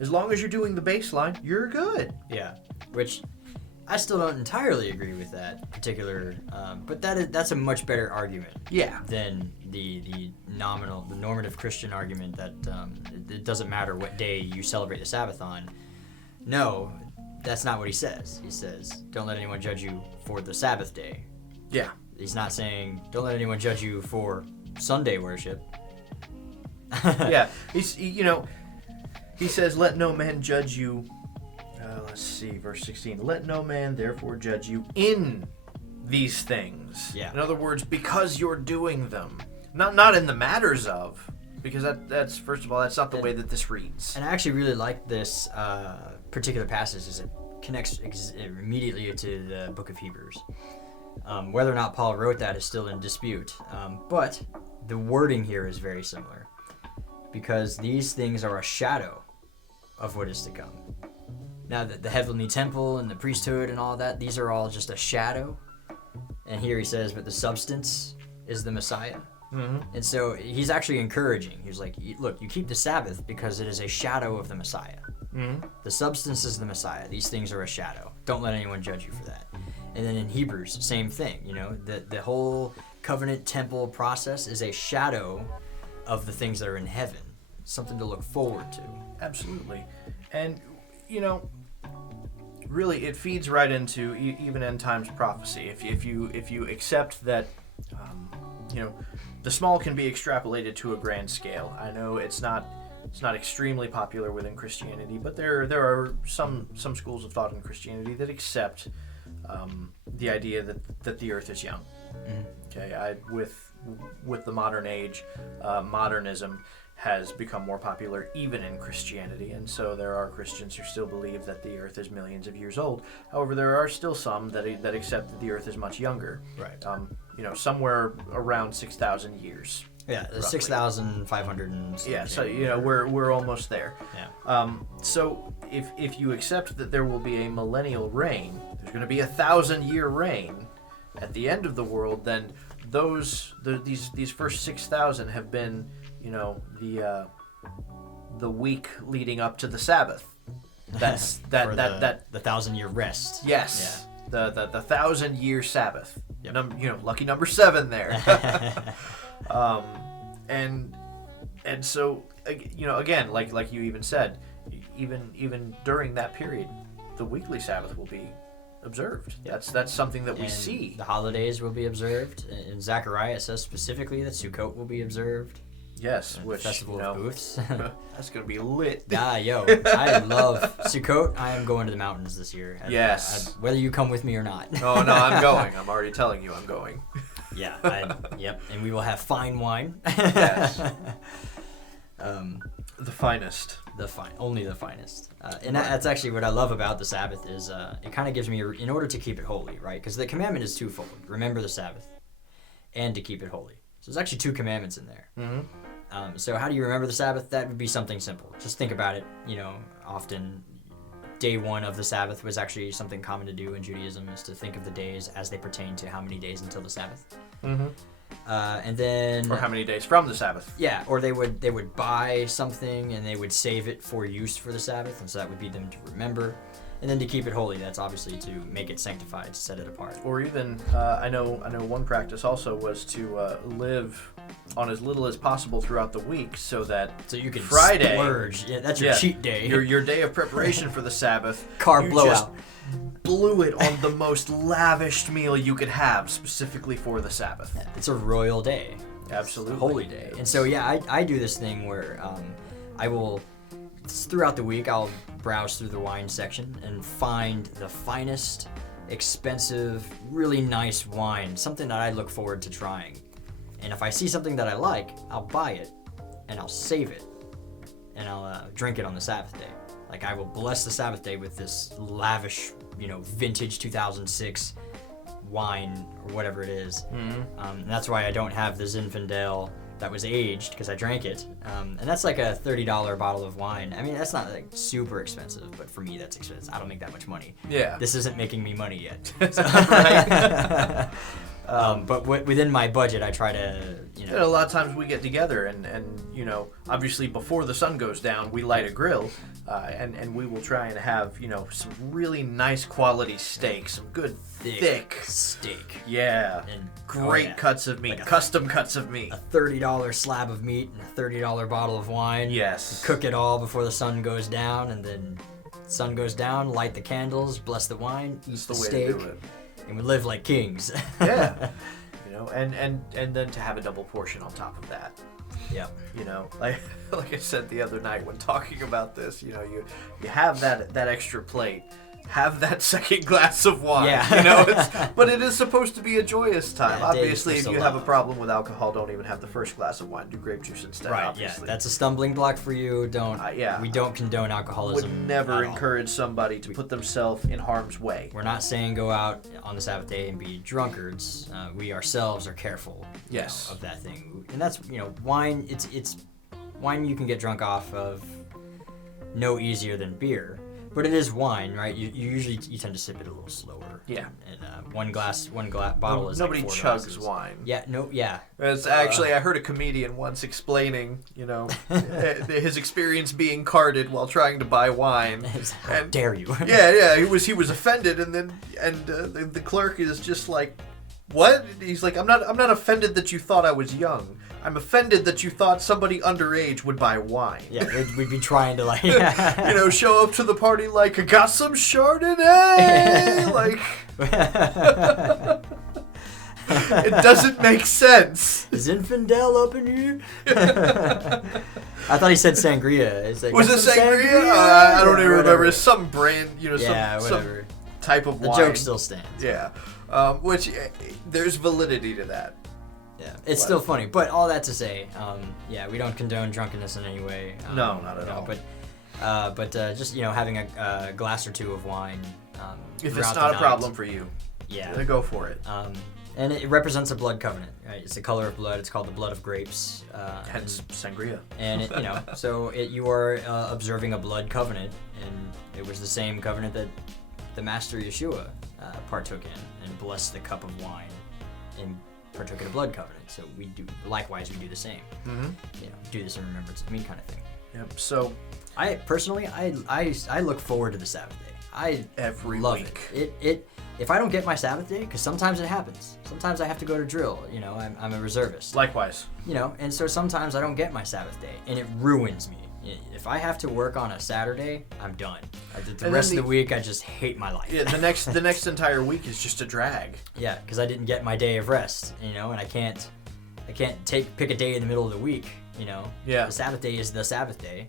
As long as you're doing the baseline, you're good. Yeah. Which I still don't entirely agree with that particular, but that's a much better argument. Yeah. Than the normative Christian argument that it doesn't matter what day you celebrate the Sabbath on. No, that's not what he says. He says, don't let anyone judge you for the Sabbath day. Yeah. He's not saying, don't let anyone judge you for Sunday worship. Yeah. He says, let no man judge you. Let's see, verse 16. Let no man therefore judge you in these things. Yeah. In other words, because you're doing them. Not in the matters of, because that's first of all, that's not the way that this reads. And I actually really like this particular passage, as it connects immediately to the book of Hebrews. Whether or not Paul wrote that is still in dispute, but the wording here is very similar, because these things are a shadow of what is to come. Now, the heavenly temple and the priesthood and all that, these are all just a shadow. And here he says, but the substance is the Messiah. Mm-hmm. And so he's actually encouraging. He's like, look, you keep the Sabbath because it is a shadow of the Messiah. Mm-hmm. The substance is the Messiah. These things are a shadow. Don't let anyone judge you for that. And then in Hebrews, same thing. You know, the whole covenant temple process is a shadow of the things that are in heaven. Something to look forward to. Absolutely. And, you know, really it feeds right into even end times prophecy. If you accept that, you know, the small can be extrapolated to a grand scale. I know it's not extremely popular within Christianity, but there are some schools of thought in Christianity that accept the idea that the earth is young. Mm-hmm. Okay, with the modern age, modernism has become more popular even in Christianity, and so there are Christians who still believe that the earth is millions of years old. However, there are still some that accept that the earth is much younger. Right. You know, somewhere around 6,000 years. Yeah, 6,500 and something. Yeah, so you know we're almost there. Yeah. So if you accept that there will be a millennial reign, there's going to be a 1,000-year reign at the end of the world, then these first 6,000 have been, you know, the week leading up to the Sabbath. That's the 1,000-year rest. Yes. Yeah. The 1,000-year Sabbath. Yep. You know, lucky number 7 there. And so, you know, again, like you even said, even during that period, the weekly Sabbath will be observed. Yep. That's something that we And see. the holidays will be observed. In Zechariah, it says specifically that Sukkot will be observed. Yes, And which, Festival you know, of Booths. that's going to be lit. Yeah, yo, I love Sukkot. I am going to the mountains this year. Yes. Whether you come with me or not. Oh, no, I'm going. I'm already telling you I'm going. Yeah, yep, and we will have fine wine. Yes. The finest. Only the finest. And that's actually what I love about the Sabbath is it kind of gives me, in order to keep it holy, right? Because the commandment is twofold. Remember the Sabbath and to keep it holy. So there's actually 2 commandments in there. Mm-hmm. So how do you remember the Sabbath? That would be something simple. Just think about it. You know, often day 1 of the Sabbath was actually something common to do in Judaism, is to think of the days as they pertain to how many days until the Sabbath. Mm-hmm. And then... Or how many days from the Sabbath. Yeah, or they would buy something and they would save it for use for the Sabbath, and so that would be them to remember. And then to keep it holy, that's obviously to make it sanctified, to set it apart. Or even, I know one practice also was to live on as little as possible throughout the week, so you can Friday, splurge. Yeah, that's your cheat day. Your day of preparation for the Sabbath. Carb you blowout. Just blew it on the most lavished meal you could have, specifically for the Sabbath. It's a royal day. Absolutely. It's a holy day. And so, yeah, I do this thing where I will, throughout the week, I'll browse through the wine section and find the finest, expensive, really nice wine, something that I look forward to trying. And if I see something that I like, I'll buy it and I'll save it and I'll drink it on the Sabbath day. Like, I will bless the Sabbath day with this lavish, you know, vintage 2006 wine or whatever it is. Mm-hmm. And that's why I don't have the Zinfandel that was aged, because I drank it. And that's like a $30 bottle of wine. I mean, that's not like super expensive, but for me, that's expensive. I don't make that much money. Yeah. This isn't making me money yet. Right. But within my budget, I try to, you know. A lot of times we get together and you know, obviously before the sun goes down, we light a grill, and we will try and have, you know, some really nice quality steak, some good thick steak. Yeah. And great cuts of meat, like custom cuts of meat. A $30 slab of meat and a $30 bottle of wine. Yes. Cook it all before the sun goes down, and then sun goes down, light the candles, bless the wine, eat the steak. To do it. And we live like kings. Yeah. You know, and then to have a double portion on top of that. Yeah. You know, like I said the other night when talking about this, you know, you have that extra plate, have that second glass of wine. Yeah. You know, but it is supposed to be a joyous time. Yeah, Obviously, days if are you so have a long. problem with alcohol, don't even have the first glass of wine. Do grape juice instead. Right. Obviously. Yeah. That's a stumbling block for you. Don't. Yeah. We don't condone alcoholism. Would never at all. encourage somebody to put themselves in harm's way. We're not saying go out on the Sabbath day and be drunkards. We ourselves are careful. Yes. Of that thing, and that's wine. It's wine you can get drunk off of no easier than beer, but it is wine, right? You usually tend to sip it a little slower. Yeah. And one bottle is nobody like 4 chugs glasses. wine. Yeah. No. Yeah. It's actually, I heard a comedian once explaining, his experience being carded while trying to buy wine. How dare you? Yeah. He was offended, and the clerk is just like, "What?" He's like, "I'm not offended that you thought I was young. I'm offended that you thought somebody underage would buy wine." Yeah, we'd be trying to Show up to the party like, "I got some Chardonnay." Like, it doesn't make sense. Is Infidel up in here? I thought he said sangria. It's like, Was it sangria? I don't even remember. It's some brand, some type of wine. The joke still stands. Yeah, which there's validity to that. Yeah, it's still funny. But all that to say, we don't condone drunkenness in any way. No, not at all. But just having a glass or two of wine. If it's not a problem for you, yeah, go for it. And it represents a blood covenant. Right? It's the color of blood. It's called the blood of grapes. Hence sangria. And you are observing a blood covenant, and it was the same covenant that the Master Yeshua partook in and blessed the cup of wine and partook in a blood covenant. So we do the same. Mm-hmm. Do this in remembrance of me, kind of thing. Yep. So I personally I look forward to the Sabbath day. Every love week. It. If I don't get my Sabbath day, because sometimes it happens. Sometimes I have to go to drill. I'm a reservist. Likewise. And so sometimes I don't get my Sabbath day, and it ruins me. If I have to work on a Saturday, I'm done. The rest of the week, I just hate my life. Yeah, the next entire week is just a drag. Yeah, because I didn't get my day of rest, and I can't pick a day in the middle of the week. Yeah. The Sabbath day is the Sabbath day,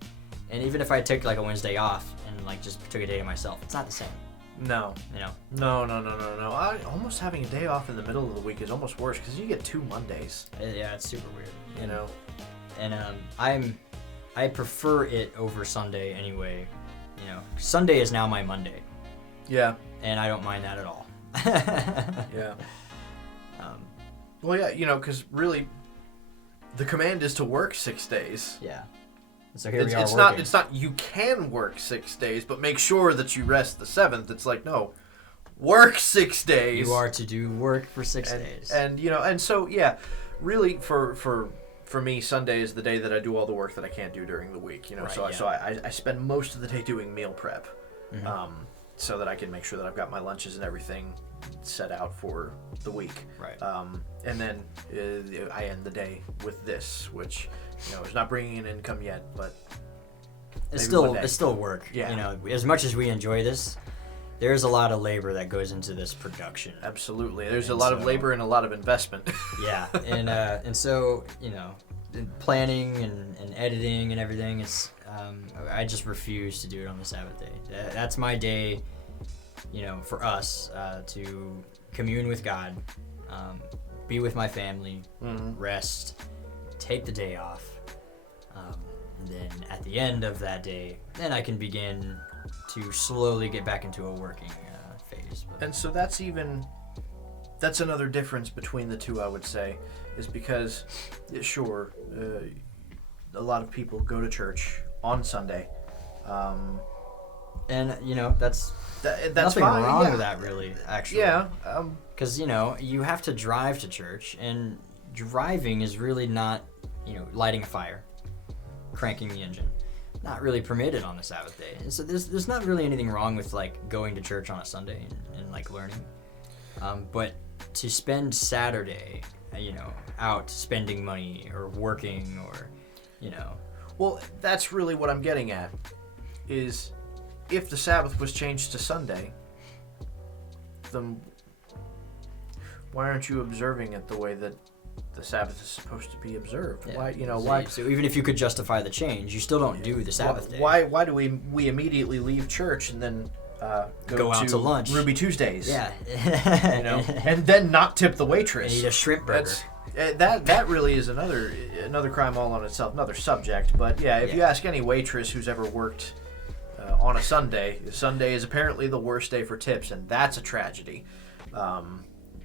and even if I took like a Wednesday off and just took a day to myself, it's not the same. No. No. Almost having a day off in the middle of the week is almost worse because you get 2 Mondays. Yeah, it's super weird. And I prefer it over Sunday anyway. Sunday is now my Monday. Yeah. And I don't mind that at all. Yeah. Well, yeah, because really, the command is to work 6 days. Yeah. So here we are. It's not you can work 6 days, but make sure that you rest the 7th. It's like, no, work 6 days. You are to do work for 6 days. And so yeah, really for me, Sunday is the day that I do all the work that I can't do during the week. Right, so I spend most of the day doing meal prep, mm-hmm. So that I can make sure that I've got my lunches and everything set out for the week. Right. And then I end the day with this, which is not bringing in income yet, but it's still work. Yeah. As much as we enjoy this, there's a lot of labor that goes into this production. Absolutely. There's a lot of labor and a lot of investment. Yeah. And so in planning and editing and everything, it's I just refuse to do it on the Sabbath day. That's my day, for us to commune with God, be with my family, mm-hmm. rest, take the day off, and then at the end of that day, then I can begin to slowly get back into a working phase. And so that's another difference between the two, I would say, is because, sure, a lot of people go to church on Sunday. And, that's nothing fine, wrong yeah. with that, really, actually. Yeah. Because, you have to drive to church, and driving is really not, lighting a fire, cranking the engine. Not really permitted on the Sabbath day. And so there's not really anything wrong with, going to church on a Sunday and learning. But to spend Saturday, out spending money or working or, Well, that's really what I'm getting at, is if the Sabbath was changed to Sunday, then why aren't you observing it the way that the Sabbath is supposed to be observed? Yeah. Why? So even if you could justify the change, you still don't do the Sabbath day. Why do we immediately leave church and then go out to lunch, Ruby Tuesdays. Yeah. And then not tip the waitress. And eat a shrimp burger. That really is another crime all on itself, another subject. But yeah, if you ask any waitress who's ever worked on a Sunday is apparently the worst day for tips, and that's a tragedy.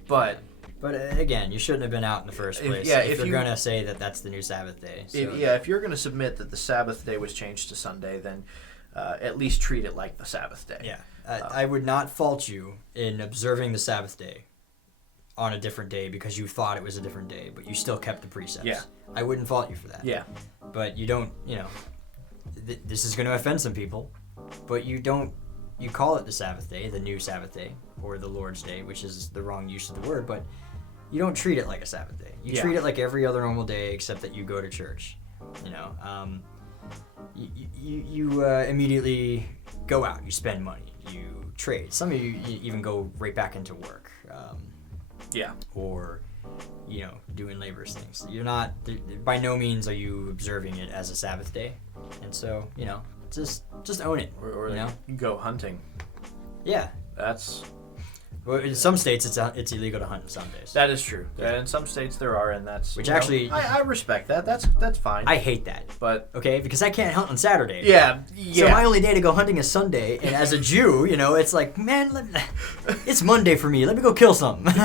But again, you shouldn't have been out in the first place. If you're going to say that that's the new Sabbath day. So. If you're going to submit that the Sabbath day was changed to Sunday, then at least treat it like the Sabbath day. Yeah. I would not fault you in observing the Sabbath day on a different day because you thought it was a different day, but you still kept the precepts. Yeah. I wouldn't fault you for that. Yeah. But you don't, this is going to offend some people, but you call it the Sabbath day, the new Sabbath day, or the Lord's day, which is the wrong use of the word, but you don't treat it like a Sabbath day. You treat it like every other normal day except that you go to church. You immediately go out, you spend money, you trade. Some of you even go right back into work. Or, doing laborious things. You're not, by no means are you observing it as a Sabbath day. And so, just own it. Or you go hunting. Yeah. Well, in some states, it's illegal to hunt on Sundays. That is true. Yeah. In some states there are, and that's... Which actually... I respect that. That's fine. I hate that. But... Okay? Because I can't hunt on Saturday. Yeah. So my only day to go hunting is Sunday, and as a Jew, it's like, man, it's Monday for me. Let me go kill something. But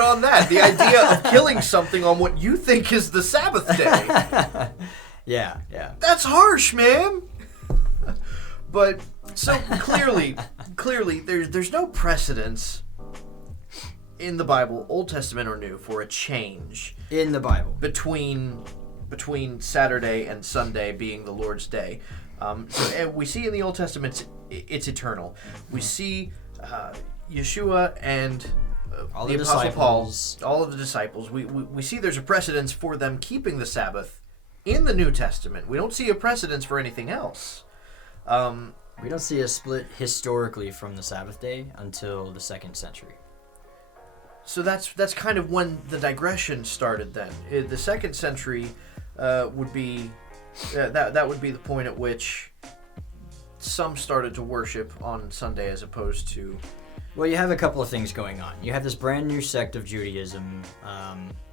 on that, the idea of killing something on what you think is the Sabbath day... Yeah. That's harsh, man! But... So clearly, there's no precedence in the Bible, Old Testament or New, for a change in the Bible between Saturday and Sunday being the Lord's Day. So we see in the Old Testament it's eternal. We see Yeshua and all the the Apostle Paul, disciples. all of the disciples. We see there's a precedence for them keeping the Sabbath in the New Testament. We don't see a precedence for anything else. We don't see a split historically from the Sabbath day until the 2nd century. So that's kind of when the digression started then. The 2nd century would be that would be the point at which some started to worship on Sunday as opposed to... Well, you have a couple of things going on. You have this brand new sect of Judaism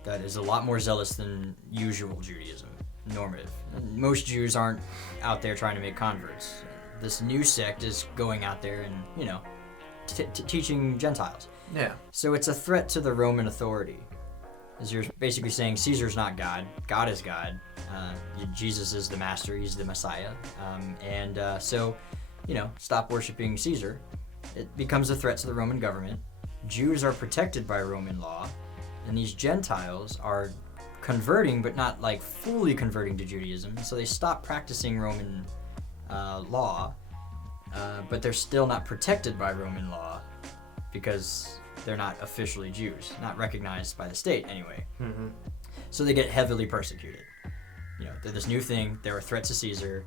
that is a lot more zealous than usual Judaism, normative. Most Jews aren't out there trying to make converts. This new sect is going out there and, teaching Gentiles. Yeah. So it's a threat to the Roman authority. As you're basically saying, Caesar's not God. God is God. Jesus is the master. He's the Messiah. So, stop worshiping Caesar. It becomes a threat to the Roman government. Jews are protected by Roman law. And these Gentiles are converting, but not like fully converting to Judaism. So they stop practicing Roman law, but they're still not protected by Roman law because they're not officially Jews, not recognized by the state anyway. Mm-hmm. So they get heavily persecuted. They're this new thing. They're a threat to Caesar.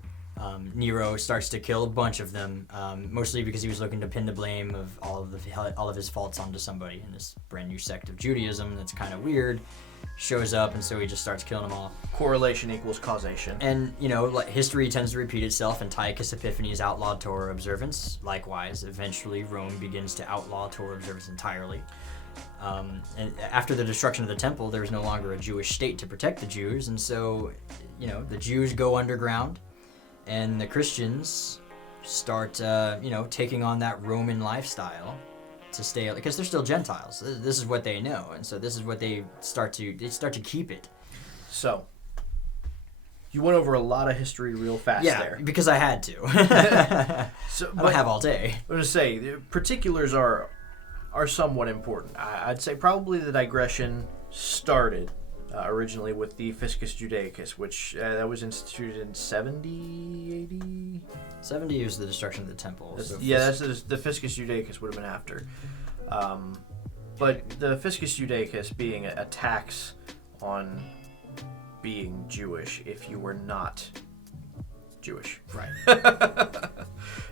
Nero starts to kill a bunch of them, mostly because he was looking to pin the blame of all of his faults onto somebody. And this brand new sect of Judaism that's kind of weird shows up, and so he just starts killing them all. Correlation equals causation. And, history tends to repeat itself. Antiochus Epiphanes outlawed Torah observance. Likewise, eventually Rome begins to outlaw Torah observance entirely. And after the destruction of the temple, there was no longer a Jewish state to protect the Jews, and so, the Jews go underground, and the Christians start, taking on that Roman lifestyle to stay, because they're still Gentiles. This is what they know, and so this is what they start to keep it. So, you went over a lot of history real fast there. Yeah, because I had to. I don't have all day. I'm going to say, the particulars are somewhat important. I'd say probably the digression started originally with the Fiscus Judaicus, which that was instituted in 70 AD? 70 is the destruction of the temple. The Fiscus Judaicus would have been after. But the Fiscus Judaicus being a tax on being Jewish if you were not Jewish. Right.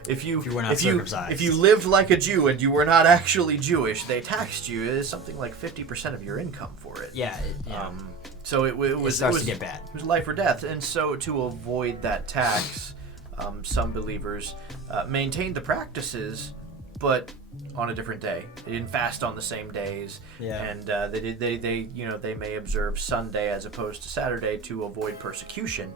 If you were not circumcised. If you lived like a Jew and you were not actually Jewish, they taxed you as something like 50% of your income for it. Yeah. So it starts to get bad. It was life or death, and so to avoid that tax, some believers maintained the practices, but on a different day. They didn't fast on the same days, and they may observe Sunday as opposed to Saturday to avoid persecution.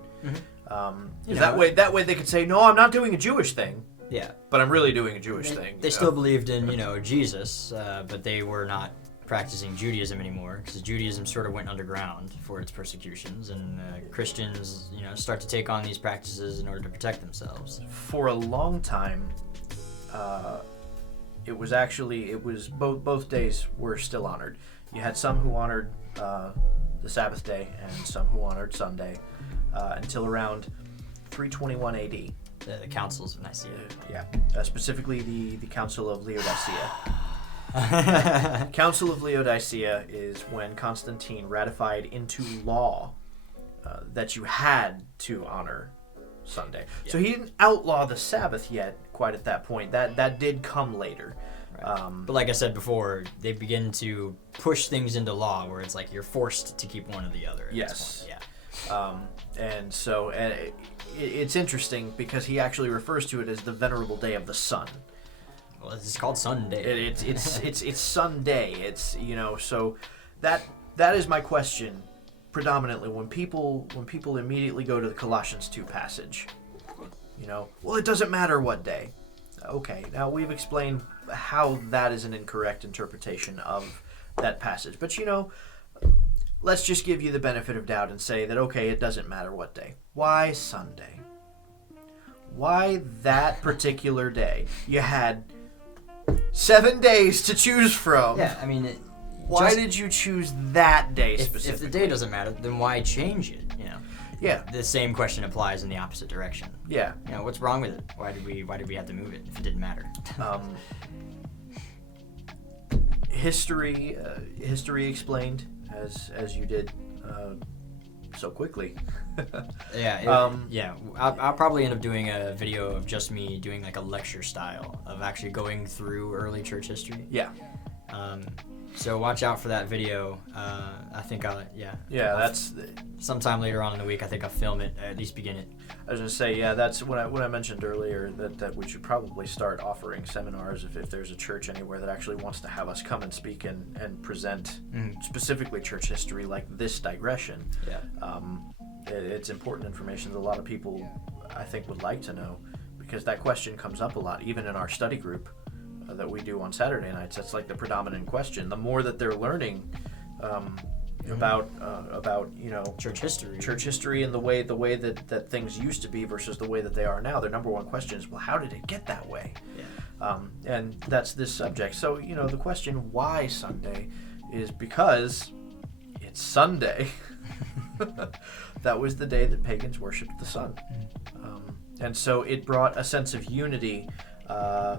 That way they could say, no, I'm not doing a Jewish thing. Yeah, but I'm really doing a Jewish thing. They still believed in Jesus, but they were not practicing Judaism anymore, because Judaism sort of went underground for its persecutions, and Christians start to take on these practices in order to protect themselves. For a long time, it was both days were still honored. You had some who honored the Sabbath day and some who honored Sunday until around 321 AD. The councils of Nicaea. Specifically the Council of Laodicea. Council of Laodicea is when Constantine ratified into law that you had to honor Sunday. So he didn't outlaw the Sabbath yet, quite at that point. That did come later. Right. But like I said before, they begin to push things into law where it's like you're forced to keep one or the other. Yes. And so it's interesting because he actually refers to it as the Venerable Day of the Sun. Well, it's called Sunday. It's Sunday. It's so that is my question predominantly when people immediately go to the Colossians 2 passage. Well, it doesn't matter what day. Okay, now we've explained how that is an incorrect interpretation of that passage. But let's just give you the benefit of doubt and say that, okay, it doesn't matter what day. Why Sunday? Why that particular day? You had 7 days to choose from. Yeah, I mean... Why did you choose that day specifically? If the day doesn't matter, then why change it, Yeah. The same question applies in the opposite direction. Yeah. What's wrong with it? Why did we have to move it if it didn't matter? History explained as you did so quickly. I'll probably end up doing a video of just me doing like a lecture style of actually going through early church history. Yeah. So watch out for that video. I think that's sometime later on in the week. I think I'll film it, at least begin it. I was gonna say, that's when I mentioned earlier that we should probably start offering seminars if there's a church anywhere that actually wants to have us come and speak and present specifically church history like this digression. Yeah. It's important information that a lot of people I think would like to know, because that question comes up a lot, even in our study group that we do on Saturday nights. That's like the predominant question. The more that they're learning about church history and the way that things used to be versus the way that they are now, their number one question is, well, how did it get that way? And that's this subject. So the question why Sunday is because it's Sunday. That was the day that pagans worshipped the sun, and so it brought a sense of unity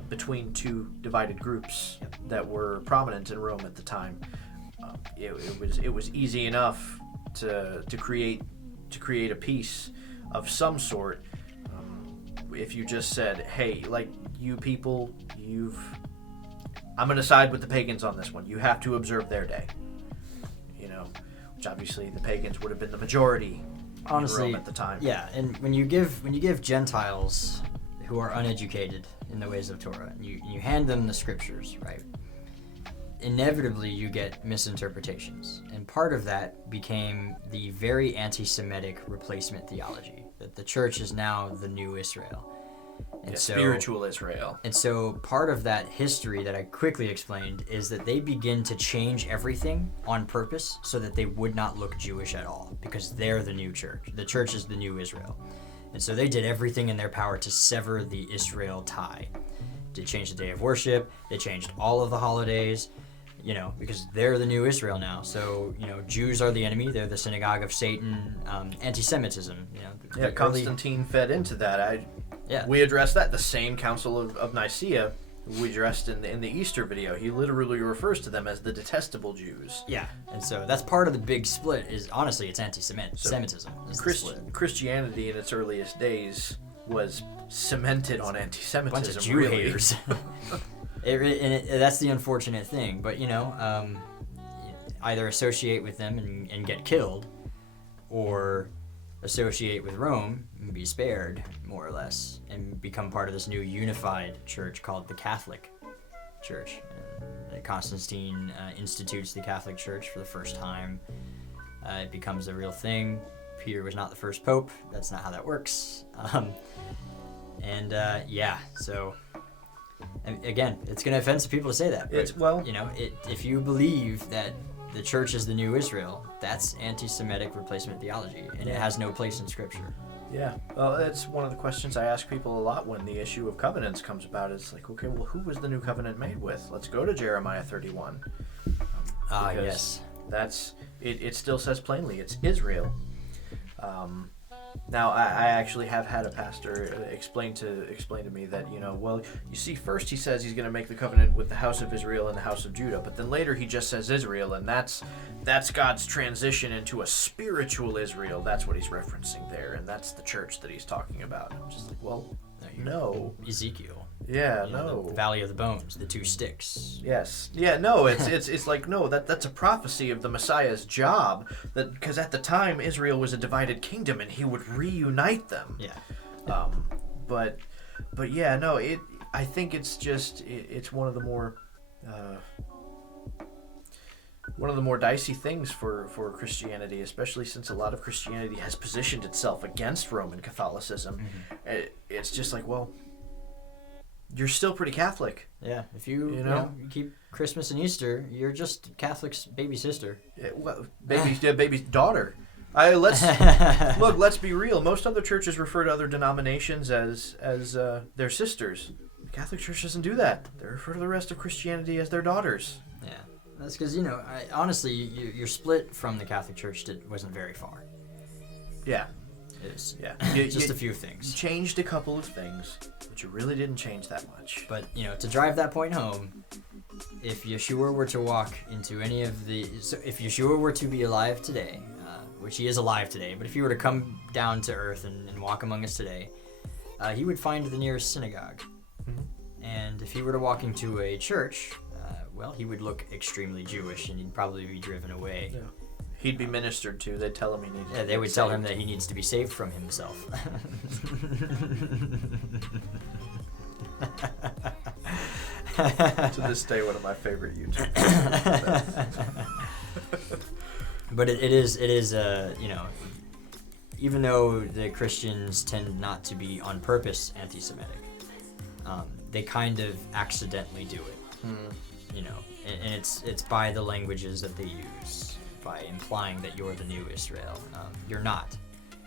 between two divided groups that were prominent in Rome at the time. It was easy enough to create a peace of some sort if you just said, hey, like, you people, I'm going to side with the pagans on this one. You have to observe their day. Which obviously the pagans would have been the majority in Rome at the time. Yeah, and when you give Gentiles who are uneducated in the ways of Torah, you hand them the scriptures, right? Inevitably you get misinterpretations, and part of that became the very anti-Semitic replacement theology, that the church is now the new Israel. And spiritual Israel. And so part of that history that I quickly explained is that they begin to change everything on purpose so that they would not look Jewish at all, because they're the new church. The church is the new Israel. And so they did everything in their power to sever the Israel tie. They changed the day of worship. They changed all of the holidays, because they're the new Israel now. So, Jews are the enemy. They're the synagogue of Satan. Anti-Semitism, Constantine fed into that. We addressed that. The same Council of Nicaea we addressed in the Easter video. He literally refers to them as the detestable Jews. Yeah, and so that's part of the big split. Is honestly, it's anti-Semitism. Christianity in its earliest days was cemented on anti-Semitism. Bunch of Jew haters. That's the unfortunate thing. But either associate with them and get killed, or associate with Rome and be spared, more or less, and become part of this new unified church called the Catholic Church. Constantine institutes the Catholic Church for the first time. It becomes a real thing. Peter was not the first pope. That's not how that works. So again, it's going to offend some people to say that. But, if you believe that the church is the new Israel, that's anti-Semitic replacement theology, and it has no place in Scripture. Yeah, well, it's one of the questions I ask people a lot when the issue of covenants comes about. It's like, okay, well, who was the new covenant made with? Let's go to Jeremiah 31. Yes. That's it. It still says plainly, it's Israel. Now, I actually have had a pastor explain to me that, you see, first he says he's going to make the covenant with the house of Israel and the house of Judah, but then later he just says Israel, and that's God's transition into a spiritual Israel. That's what he's referencing there, and that's the church that he's talking about. I'm just like, well, no. Ezekiel. Yeah, no. The Valley of the Bones, the two sticks. Yes. Yeah, no, it's like, no, that's a prophecy of the Messiah's job, that because at the time Israel was a divided kingdom and he would reunite them. Yeah. But yeah, no, I think it's just it's one of the more dicey things for Christianity, especially since a lot of Christianity has positioned itself against Roman Catholicism. Mm-hmm. It's just like, well, you're still pretty Catholic. Yeah, if you keep Christmas and Easter, you're just Catholic's baby sister. Yeah, well, baby's daughter. Let's be real. Most other churches refer to other denominations as their sisters. The Catholic Church doesn't do that. They refer to the rest of Christianity as their daughters. Yeah, that's because honestly, your split from the Catholic Church wasn't very far. Yeah. Yeah, just a few things. You changed a couple of things, but you really didn't change that much. But, to drive that point home, if Yeshua were to walk into any of if Yeshua were to be alive today, which he is alive today, but if he were to come down to earth and walk among us today, he would find the nearest synagogue. Mm-hmm. And if he were to walk into a church, he would look extremely Jewish, and he'd probably be driven away. Yeah. He'd be ministered to. They'd tell him he needs to be saved. Yeah, they would tell him that he needs to be saved from himself. To this day, one of my favorite YouTubers. But it is even though the Christians tend not to be on purpose anti-Semitic, they kind of accidentally do it. Mm. And it's by the languages that they use. By implying that you're the new Israel. You're not.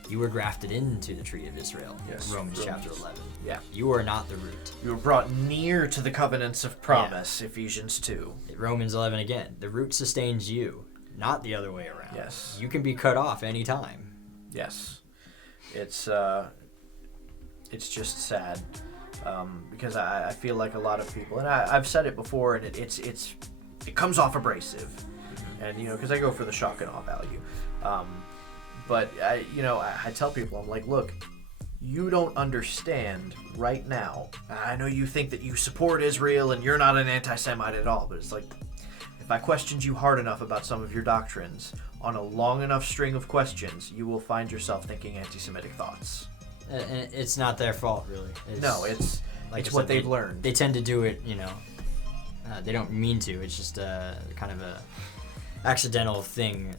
You were grafted into the tree of Israel. Yes. Romans chapter 11. Yeah. You are not the root. You were brought near to the covenants of promise, yeah. Ephesians 2. Romans 11 again. The root sustains you, not the other way around. Yes. You can be cut off anytime. Yes. It's just sad. Because I feel like a lot of people, and I've said it before, and it comes off abrasive. And, because I go for the shock and awe value. But, I tell people, I'm like, look, you don't understand right now. I know you think that you support Israel and you're not an anti-Semite at all, but it's like, if I questioned you hard enough about some of your doctrines, on a long enough string of questions, you will find yourself thinking anti-Semitic thoughts. And it's not their fault, really. It's what they've learned. They tend to do it, they don't mean to. It's just kind of a accidental thing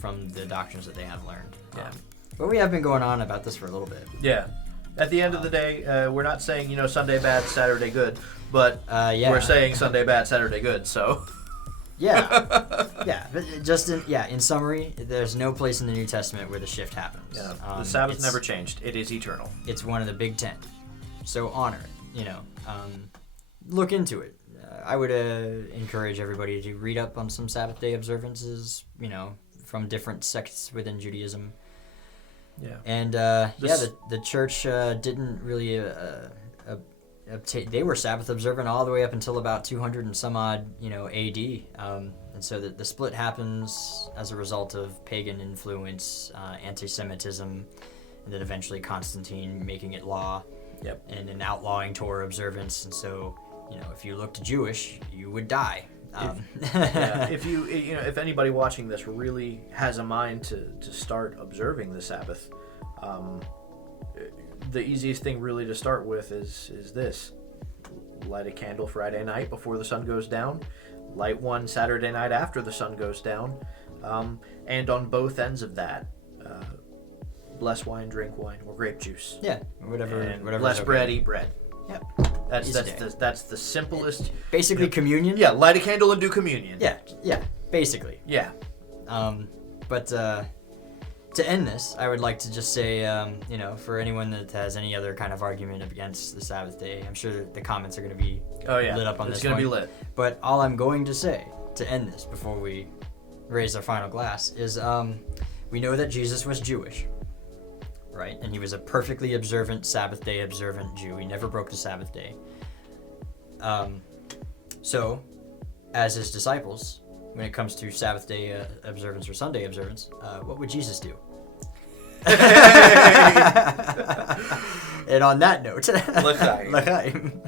from the doctrines that they have learned. Yeah. But we have been going on about this for a little bit. Yeah. At the end of the day, we're not saying, Sunday bad, Saturday good, but we're saying Sunday bad, Saturday good, so. Yeah. Yeah. But in summary, there's no place in the New Testament where the shift happens. Yeah. The Sabbath never changed. It is eternal. It's one of the big 10. So honor it, look into it. I would encourage everybody to read up on some Sabbath day observances, from different sects within Judaism. Yeah. And the church didn't really obtain. They were Sabbath observant all the way up until about 200 and some odd, AD. And so the split happens as a result of pagan influence, anti-Semitism, and then eventually Constantine making it law. Yep. And then outlawing Torah observance, and so. If you looked Jewish, you would die. If anybody watching this really has a mind to start observing the Sabbath, The easiest thing really to start with is this. Light a candle Friday night before the sun goes down. Light one Saturday night after the sun goes down. And on both ends of that, bless wine, drink wine, or grape juice. Yeah, whatever. Bless bread, eat bread. Yep. That's the simplest. Basically, communion. Yeah, light a candle and do communion. Yeah, basically. Yeah. But to end this, I would like to just say, for anyone that has any other kind of argument against the Sabbath day, I'm sure that the comments are going to be lit up on this. It's going to be lit. But all I'm going to say to end this before we raise our final glass is, we know that Jesus was Jewish, right? And he was a perfectly observant Sabbath day observant Jew. He never broke the Sabbath day. So, as his disciples, when it comes to Sabbath day observance or Sunday observance, what would Jesus do? And on that note, L'chaim. L'chaim.